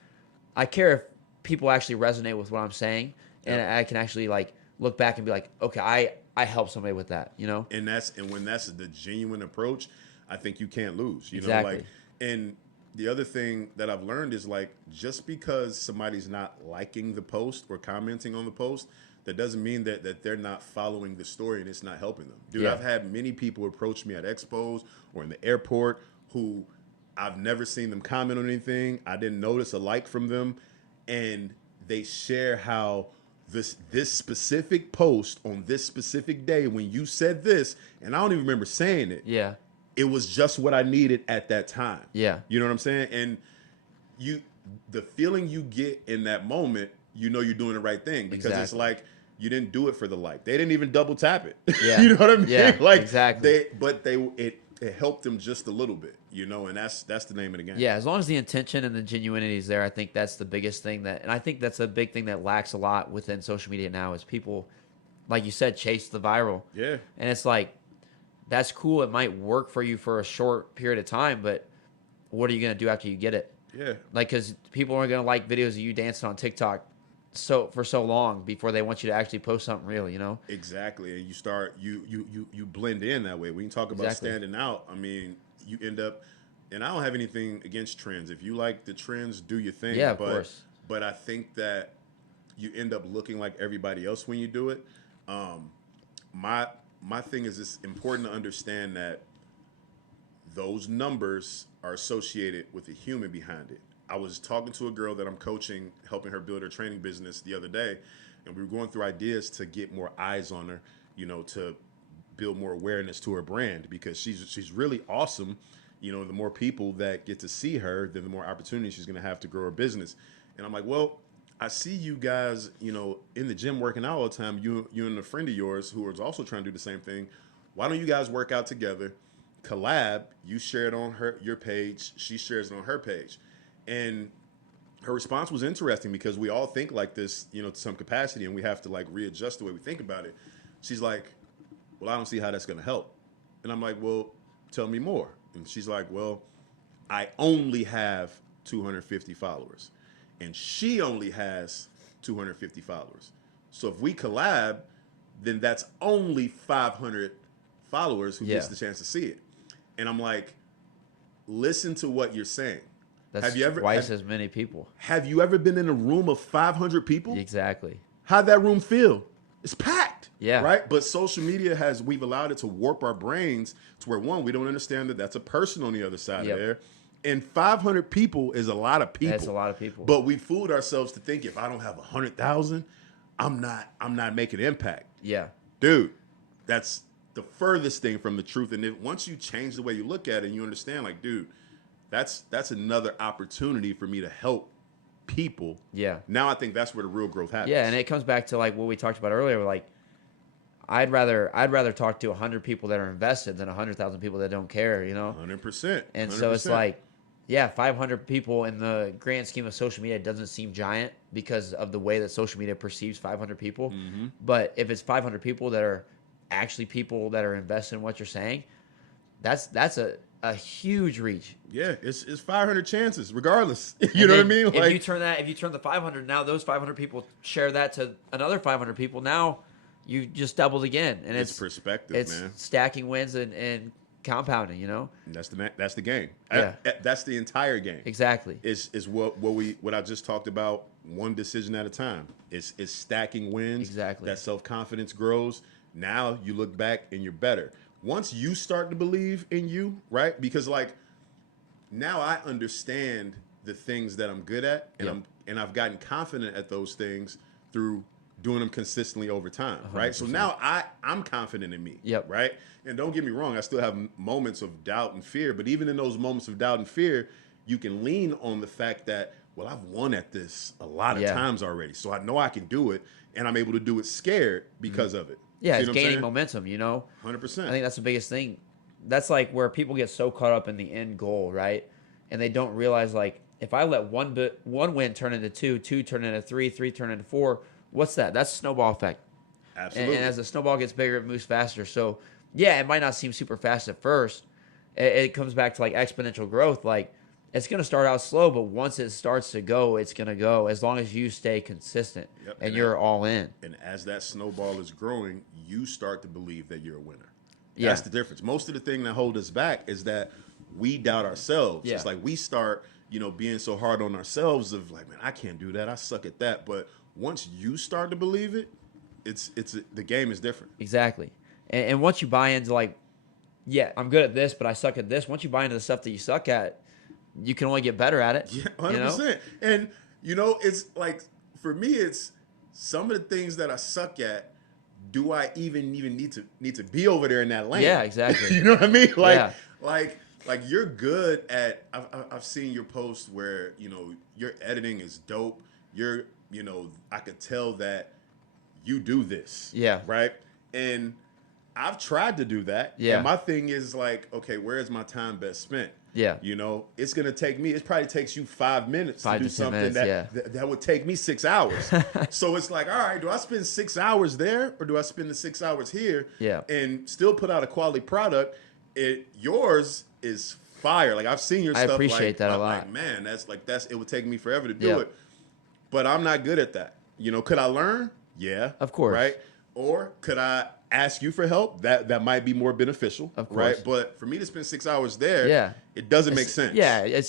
I care if people actually resonate with what I'm saying, and I can actually like look back and be like, okay, I helped somebody with that, And when that's the genuine approach, I think you can't lose. Exactly. And the other thing that I've learned is like, just because somebody's not liking the post or commenting on the post, that doesn't mean that they're not following the story and it's not helping them. Dude, I've had many people approach me at expos or in the airport who I've never seen them comment on anything. I didn't notice a like from them. And they share how this specific post on this specific day, when you said this, and I don't even remember saying it. Yeah. It was just what I needed at that time. Yeah. You know what I'm saying? And the feeling you get in that moment, you're doing the right thing, because it's like, you didn't do it for the like. They didn't even double tap it. Yeah. You know what I mean? Yeah, like, exactly. It helped them just a little bit, and that's the name of the game. Yeah, as long as the intention and the genuinity is there, I think that's the biggest thing and I think that's a big thing that lacks a lot within social media now, is people, like you said, chase the viral. Yeah. And it's like, that's cool. It might work for you for a short period of time, but what are you going to do after you get it? Yeah. Like, because people aren't going to like videos of you dancing on TikTok for so long before they want you to actually post something real, Exactly. And you start you blend in that way. When you talk about standing out, I mean, you end up, and I don't have anything against trends. If you like the trends, do your thing. Yeah, of course. But I think that you end up looking like everybody else when you do it. My thing is, it's important to understand that those numbers are associated with the human behind it. I was talking to a girl that I'm coaching, helping her build her training business the other day, and we were going through ideas to get more eyes on her, to build more awareness to her brand, because she's really awesome. The more people that get to see her, then the more opportunities she's going to have to grow her business. And I'm like, well, I see you guys, in the gym working out all the time. You and a friend of yours who is also trying to do the same thing. Why don't you guys work out together, collab? You share it on your page. She shares it on her page, and her response was interesting because we all think like this, to some capacity, and we have to like readjust the way we think about it. She's like, "Well, I don't see how that's going to help," and I'm like, "Well, tell me more." And she's like, "Well, I only have 250 followers, and she only has 250 followers. So if we collab, then that's only 500 followers who gets the chance to see it." And I'm like, listen to what you're saying. That's twice as many people. Have you ever been in a room of 500 people? Exactly. How'd that room feel? It's packed. Yeah. Right? But social media we've allowed it to warp our brains to where, one, we don't understand that that's a person on the other side of there. And 500 people is a lot of people. That's a lot of people. But we fooled ourselves to think if I don't have 100,000, I'm not making impact. Yeah. Dude, that's the furthest thing from the truth. And once you change the way you look at it and you understand, like, dude, that's another opportunity for me to help people. Yeah. Now I think that's where the real growth happens. Yeah, and it comes back to like what we talked about earlier. Like, I'd rather talk to 100 people that are invested than 100,000 people that don't care. 100%. And so it's like, 500 people in the grand scheme of social media doesn't seem giant because of the way that social media perceives 500 people. Mm-hmm. But if it's 500 people that are actually people that are invested in what you're saying, that's a huge reach. Yeah, it's 500 chances, regardless. You know what I mean? Like, if you turn the 500, now those 500 people share that to another 500 people. Now you just doubled again, and it's perspective, it's man. stacking wins and compounding. And that's the game. Yeah. That's the entire game. Exactly. Is what I just talked about. One decision at a time. It's stacking wins. Exactly. That self-confidence grows. Now you look back and you're better. Once you start to believe in you, right? Because like now I understand the things that I'm good at, and I've gotten confident at those things through doing them consistently over time, 100%. right? So now I'm confident in me, right? And don't get me wrong, I still have moments of doubt and fear, but even in those moments of doubt and fear, you can lean on the fact that, well, I've won at this a lot of times already, so I know I can do it, and I'm able to do it scared because of it. Yeah, it's gaining momentum, 100%. I think that's the biggest thing. That's like where people get so caught up in the end goal, right? And they don't realize, like, if I let one win turn into two turn into three turn into four, what's that? That's a snowball effect. Absolutely. And as the snowball gets bigger, it moves faster. So, yeah, it might not seem super fast at first. It comes back to, like, exponential growth. Like, it's going to start out slow, but once it starts to go, it's going to go as long as you stay consistent and you're all in. And as that snowball is growing, you start to believe that you're a winner. Yeah. That's the difference. Most of the thing that holds us back is that we doubt ourselves. Yeah. It's like we start, being so hard on ourselves of like, man, I can't do that. I suck at that. But once you start to believe it, the game is different. Exactly. And once you buy into like, I'm good at this, but I suck at this. Once you buy into the stuff that you suck at, you can only get better at it. Yeah, 100%. And, it's like, for me, it's some of the things that I suck at, do I even need to be over there in that lane? Yeah, exactly. You know what I mean? Like you're good at, I've seen your posts where, your editing is dope. I could tell that you do this. Yeah. Right? And I've tried to do that. Yeah. And my thing is like, okay, where is my time best spent? Yeah. It's going to take me, it probably takes you 5 minutes to do something that would take me 6 hours. So it's like, all right, do I spend 6 hours there or do I spend the 6 hours here and still put out a quality product? Yours is fire. Like I've seen your stuff. I appreciate that a lot. Like, man, it would take me forever to do it. But I'm not good at that. Could I learn? Yeah. Of course. Right? Or could I ask you for help? That might be more beneficial. Of course. Right? But for me to spend 6 hours there, it doesn't make sense. Yeah,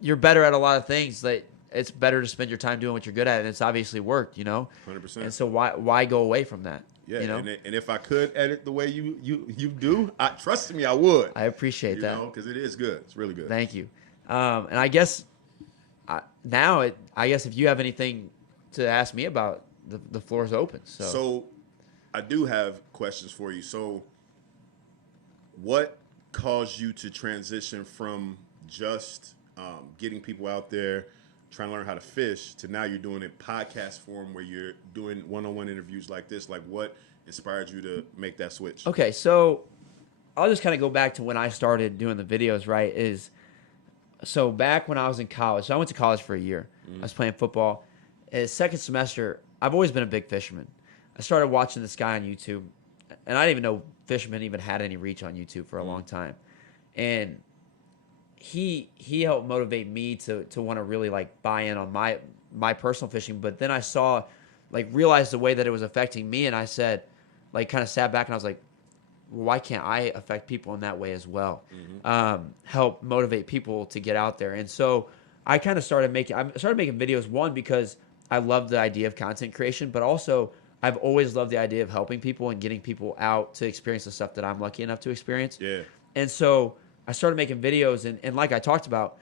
you're better at a lot of things. That it's better to spend your time doing what you're good at, and it's obviously worked, 100%. And so why go away from that? Yeah, and if I could edit the way you do, trust me, I would. I appreciate that. Because it is good. It's really good. Thank you. And I guess if you have anything to ask me about, the floor is open. So I do have questions for you. So what caused you to transition from just getting people out there, trying to learn how to fish to now you're doing it podcast form where you're doing one-on-one interviews like this? Like, what inspired you to make that switch? Okay, so I'll just kind of go back to when I started doing the videos, right? So back when I was in college, so I went to college for a year. I was playing football. Second semester, I've always been a big fisherman. I started watching this guy on YouTube, and I didn't even know fishermen even had any reach on YouTube for a long time. And he helped motivate me to want to really like buy in on my personal fishing. But then I saw, like, realized the way that it was affecting me, and I said, like, kind of sat back and I was like, well, why can't I affect people in that way as well? Help motivate people to get out there. And so I kind of started making videos, one, because I love the idea of content creation, but also I've always loved the idea of helping people and getting people out to experience the stuff that I'm lucky enough to experience. Yeah. And so I started making videos, and like I talked about,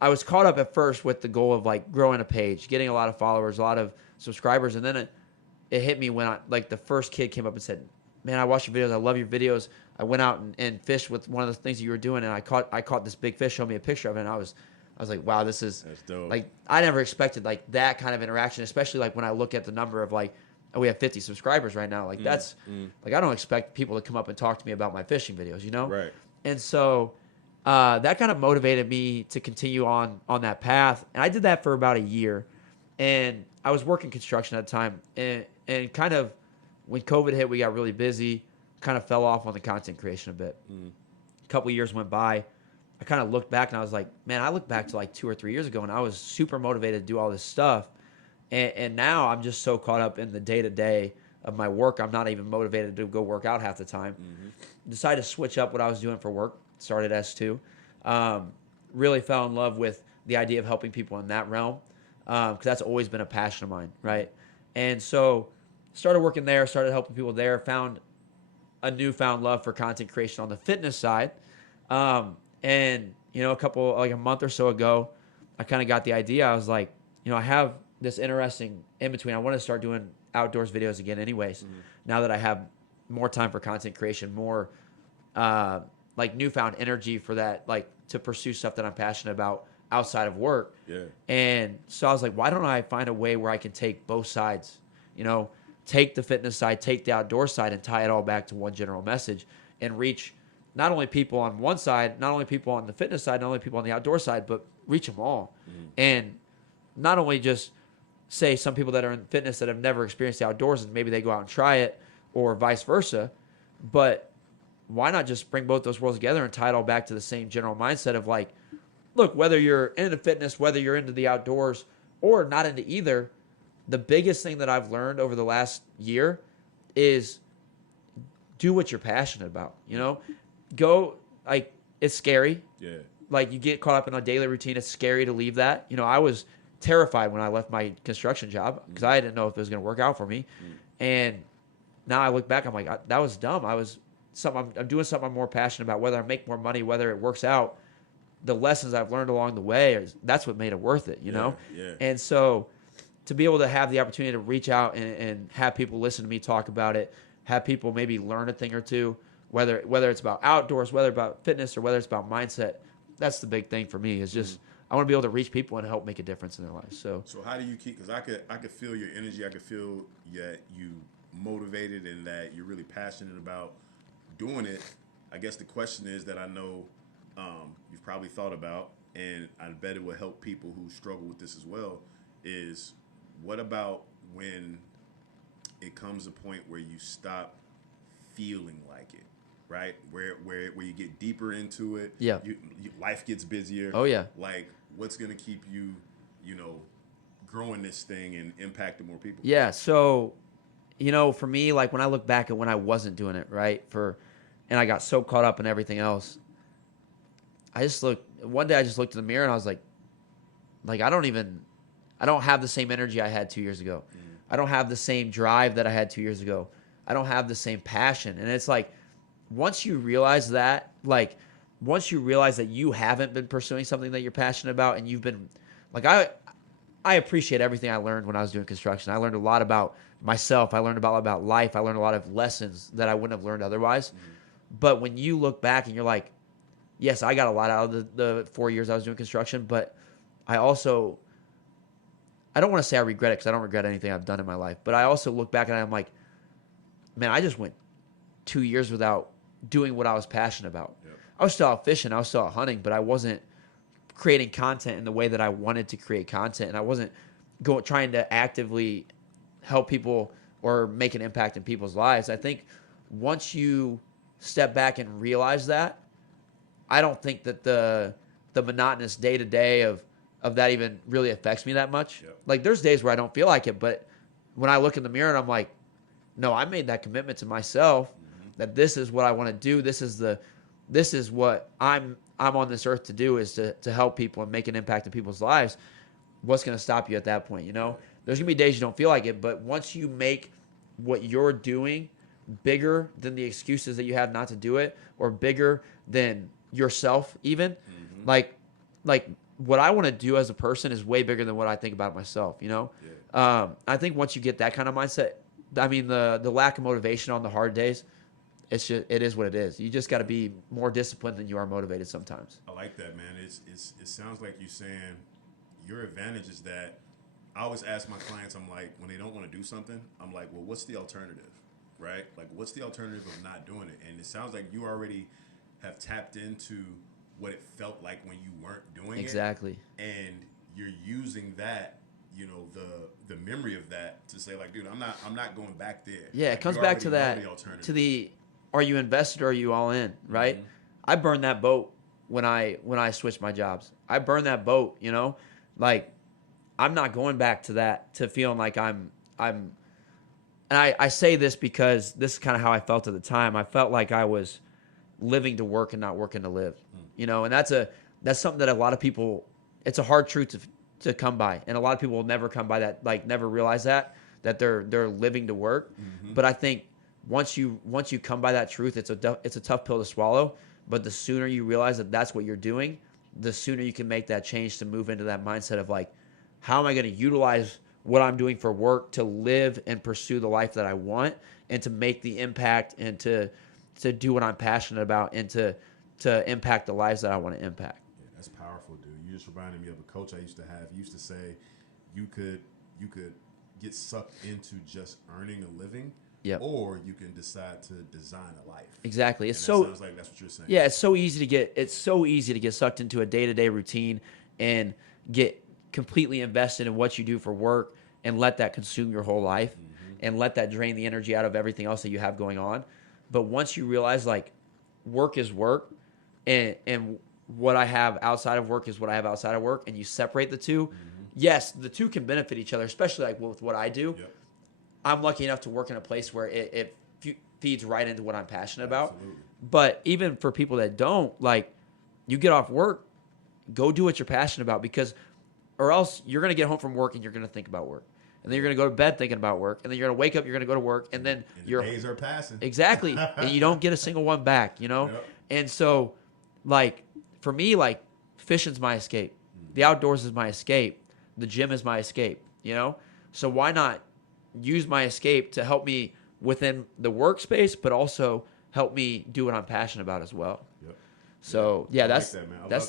I was caught up at first with the goal of like growing a page, getting a lot of followers, a lot of subscribers, and then it hit me when the first kid came up and said, "Man, I watch your videos. I love your videos. I went out and fished with one of the things that you were doing, and I caught this big fish. Showed me a picture of it, and I was like, wow, that's dope. Like, I never expected like that kind of interaction, especially like when I look at the number of like, oh, we have 50 subscribers right now. Like that's like, I don't expect people to come up and talk to me about my fishing videos, you know? Right. And so that kind of motivated me to continue on that path, and I did that for about a year. And I was working construction at the time, and kind of when COVID hit, we got really busy, kind of fell off on the content creation a bit. A couple of years went by. I kind of looked back and I was like, man, I look back to like 2 or 3 years ago and I was super motivated to do all this stuff. And now I'm just so caught up in the day-to-day of my work, I'm not even motivated to go work out half the time. Decided to switch up what I was doing for work, started S2. Really fell in love with the idea of helping people in that realm, because that's always been a passion of mine, right? And so started working there, started helping people there, found a newfound love for content creation on the fitness side. And, you know, a month or so ago, I kind of got the idea. I was like, you know, I have this interesting in between. I want to start doing outdoors videos again anyways, now that I have more time for content creation, more like newfound energy for that, like to pursue stuff that I'm passionate about outside of work. Yeah. And so I was like, why don't I find a way where I can take both sides, you know, take the fitness side, take the outdoor side, and tie it all back to one general message and reach not only people on one side, not only people on the fitness side, not only people on the outdoor side, but reach them all. And not only just say some people that are in fitness that have never experienced the outdoors and maybe they go out and try it, or vice versa, but why not just bring both those worlds together and tie it all back to the same general mindset of like, look, whether you're into fitness, whether you're into the outdoors or not into either, the biggest thing that I've learned over the last year is do what you're passionate about, you know? Go, like, it's scary. Yeah. Like, you get caught up in a daily routine. It's scary to leave that. You know, I was terrified when I left my construction job because I didn't know if it was going to work out for me. And now I look back, I'm like, that was dumb. I'm doing something I'm more passionate about, whether I make more money, whether it works out. The lessons I've learned along the way, that's what made it worth it, you know? Yeah. And so to be able to have the opportunity to reach out and have people listen to me talk about it, have people maybe learn a thing or two, whether it's about outdoors, whether about fitness, or whether it's about mindset, that's the big thing for me is just I want to be able to reach people and help make a difference in their lives. So how do you keep, because I could feel your energy, I could feel that you motivated and that you're really passionate about doing it. I guess the question is that I know you've probably thought about, and I bet it will help people who struggle with this as well, is what about when it comes a point where you stop feeling like it, right? Where you get deeper into it. Yeah. Life gets busier. Oh, yeah. Like, what's going to keep you, you know, growing this thing and impacting more people? Yeah. So, you know, for me, like when I look back at when I wasn't doing it, right, and I got so caught up in everything else, one day I just looked in the mirror and I was like, I don't have the same energy I had 2 years ago. I don't have the same drive that I had 2 years ago. I don't have the same passion. And it's like, once you realize that, you haven't been pursuing something that you're passionate about, and you've been, like, I appreciate everything I learned when I was doing construction. I learned a lot about myself. I learned about life. I learned a lot of lessons that I wouldn't have learned otherwise. But when you look back and you're like, yes, I got a lot out of the 4 years I was doing construction, but I also, I don't want to say I regret it because I don't regret anything I've done in my life, but I also look back and I'm like, man, I just went 2 years without doing what I was passionate about. Yep. I was still out fishing, I was still out hunting, but I wasn't creating content in the way that I wanted to create content, and I wasn't trying to actively help people or make an impact in people's lives. I think once you step back and realize that, I don't think that the monotonous day to day of that even really affects me that much. Yep. Like there's days where I don't feel like it, but when I look in the mirror and I'm like, no, I made that commitment to myself that this is what I want to do. This is what I'm on this earth to do, is to help people and make an impact in people's lives. What's going to stop you at that point? You know, there's going to be days you don't feel like it, but once you make what you're doing bigger than the excuses that you have not to do it, or bigger than yourself even, like what I want to do as a person is way bigger than what I think about myself, you know? Yeah. I think once you get that kind of mindset, I mean, the lack of motivation on the hard days, it is what it is. You just got to be more disciplined than you are motivated sometimes. I like that, man. It sounds like you saying your advantage is that I always ask my clients, I'm like, when they don't want to do something, I'm like, well, what's the alternative, right? Like, what's the alternative of not doing it? And it sounds like you already have tapped into what it felt like when you weren't doing exactly. it. And you're using that, you know, the memory of that to say, like, dude, I'm not going back there. Yeah, it comes back to that, to the, are you invested or are you all in, right? Mm-hmm. I burned that boat when I switched my jobs. I burned that boat, you know? Like, I'm not going back to that, to feeling like I'm and I say this because this is kind of how I felt at the time. I felt like I was living to work and not working to live, you know? And that's something that a lot of people, it's a hard truth to come by. And a lot of people will never come by that, like never realize that they're living to work. Mm-hmm. But I think once you come by that truth, it's a tough pill to swallow. But the sooner you realize that that's what you're doing, the sooner you can make that change to move into that mindset of like, how am I going to utilize what I'm doing for work to live and pursue the life that I want, and to make the impact, and to do what I'm passionate about, and to impact the lives that I want to impact. Yeah, that's powerful, dude. You just reminded me of a coach I used to have. He used to say, you could get sucked into just earning a living, yep, or you can decide to design a life. Exactly. It's so sounds like that's what you're saying. Yeah, it's so easy to get sucked into a day-to-day routine and get completely invested in what you do for work and let that consume your whole life, and let that drain the energy out of everything else that you have going on. But once you realize like work is work, and what I have outside of work is what I have outside of work, and you separate the two, yes, the two can benefit each other, especially like with what I do. Yep. I'm lucky enough to work in a place where it feeds right into what I'm passionate about. Absolutely. But even for people that don't, like, you get off work, go do what you're passionate about, because or else you're going to get home from work and you're going to think about work. And then you're going to go to bed thinking about work. And then you're going to wake up, you're going to go to work. And then your days are passing. Exactly. And you don't get a single one back, you know? Yep. And so, like, for me, like, fishing's my escape. The outdoors is my escape. The gym is my escape, you know? So why not use my escape to help me within the workspace, but also help me do what I'm passionate about as well. Yep. So yeah, that's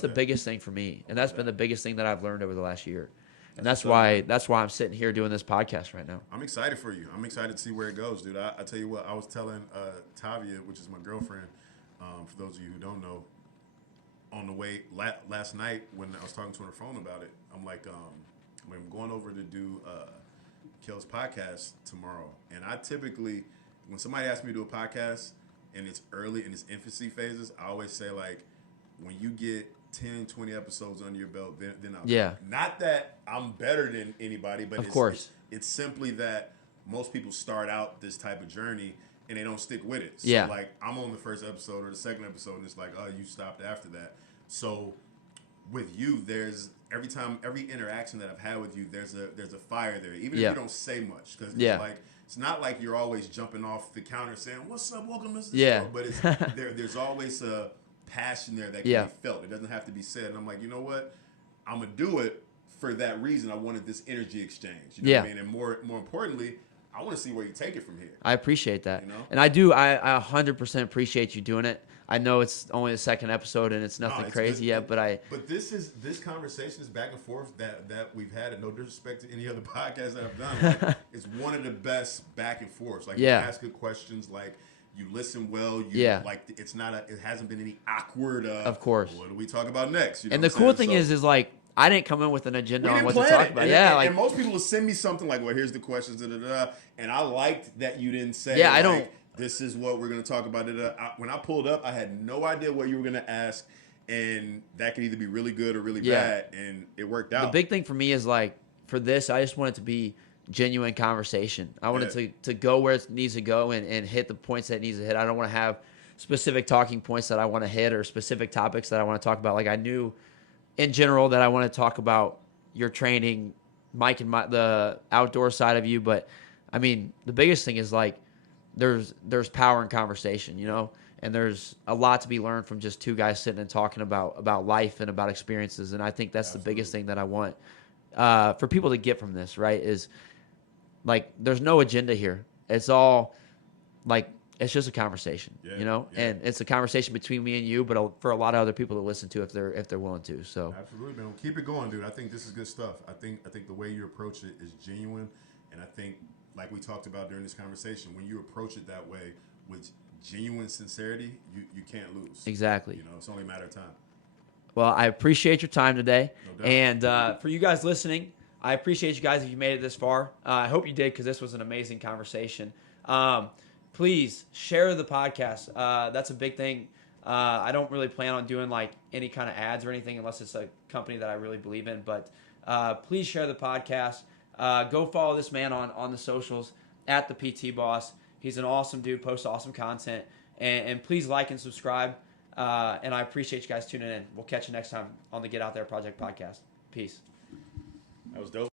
the biggest thing for me, and that's been the biggest thing that I've learned over the last year, and that's why I'm sitting here doing this podcast right now. I'm excited for you. I'm excited to see where it goes, dude. I tell you what, I was telling Tavia, which is my girlfriend, for those of you who don't know, on the way last night when I was talking to her on the phone about it, I'm like, I'm going over to do Kale's podcast tomorrow, and I typically, when somebody asks me to do a podcast and it's early in its infancy phases, I always say, like, when you get 10, 20 episodes under your belt, then I'll do. Not that I'm better than anybody, but it's simply that most people start out this type of journey and they don't stick with it. So like, I'm on the first episode or the second episode, and it's like, oh, you stopped after that. So with you, there's every interaction that I've had with you, there's a fire there, even if you don't say much, because like, it's not like you're always jumping off the counter saying, "What's up? Welcome to the show." But it's there's always a passion there that can be felt. It doesn't have to be said. And I'm like, you know what? I'm gonna do it for that reason. I wanted this energy exchange. You know what I mean? And more importantly, I want to see where you take it from here. I appreciate that. You know? And I 100% appreciate you doing it. I know it's only the second episode and it's nothing crazy yet, but this conversation, this back and forth that we've had, and no disrespect to any other podcast that I've done, like, it's one of the best back and forths. Like, you ask good questions, like, you listen well. Like, it hasn't been any awkward. Of course. What do we talk about next? You know and the cool thing is like, I didn't come in with an agenda on what to talk about. And most people will send me something like, well, here's the questions, and I liked that you didn't say, I don't. This is what we're going to talk about. When I pulled up, I had no idea what you were going to ask, and that could either be really good or really bad, and it worked out. The big thing for me is, like, for this, I just want it to be genuine conversation. I want it to go where it needs to go and hit the points that it needs to hit. I don't want to have specific talking points that I want to hit or specific topics that I want to talk about. Like, I knew in general that I want to talk about your training, Mike, and the outdoor side of you, but, I mean, the biggest thing is, like, there's power in conversation, you know, and there's a lot to be learned from just two guys sitting and talking about life and about experiences. And I think that's the biggest thing that I want for people to get from this, right, is, like, there's no agenda here. It's all, like, it's just a conversation, you know, and it's a conversation between me and you, but for a lot of other people to listen to if they're willing to. So absolutely, man. Keep it going, dude. I think this is good stuff. I think the way you approach it is genuine, and I think, like we talked about during this conversation, when you approach it that way with genuine sincerity, you can't lose. Exactly. You know, it's only a matter of time. Well, I appreciate your time today. No doubt. And for you guys listening, I appreciate you guys if you made it this far. I hope you did, because this was an amazing conversation. Please share the podcast. That's a big thing. I don't really plan on doing, like, any kind of ads or anything unless it's a company that I really believe in. But please share the podcast. Go follow this man on the socials at @ThePTBoss. He's an awesome dude, posts awesome content. And please like and subscribe. And I appreciate you guys tuning in. We'll catch you next time on the Get Out There Project podcast. Peace. That was dope.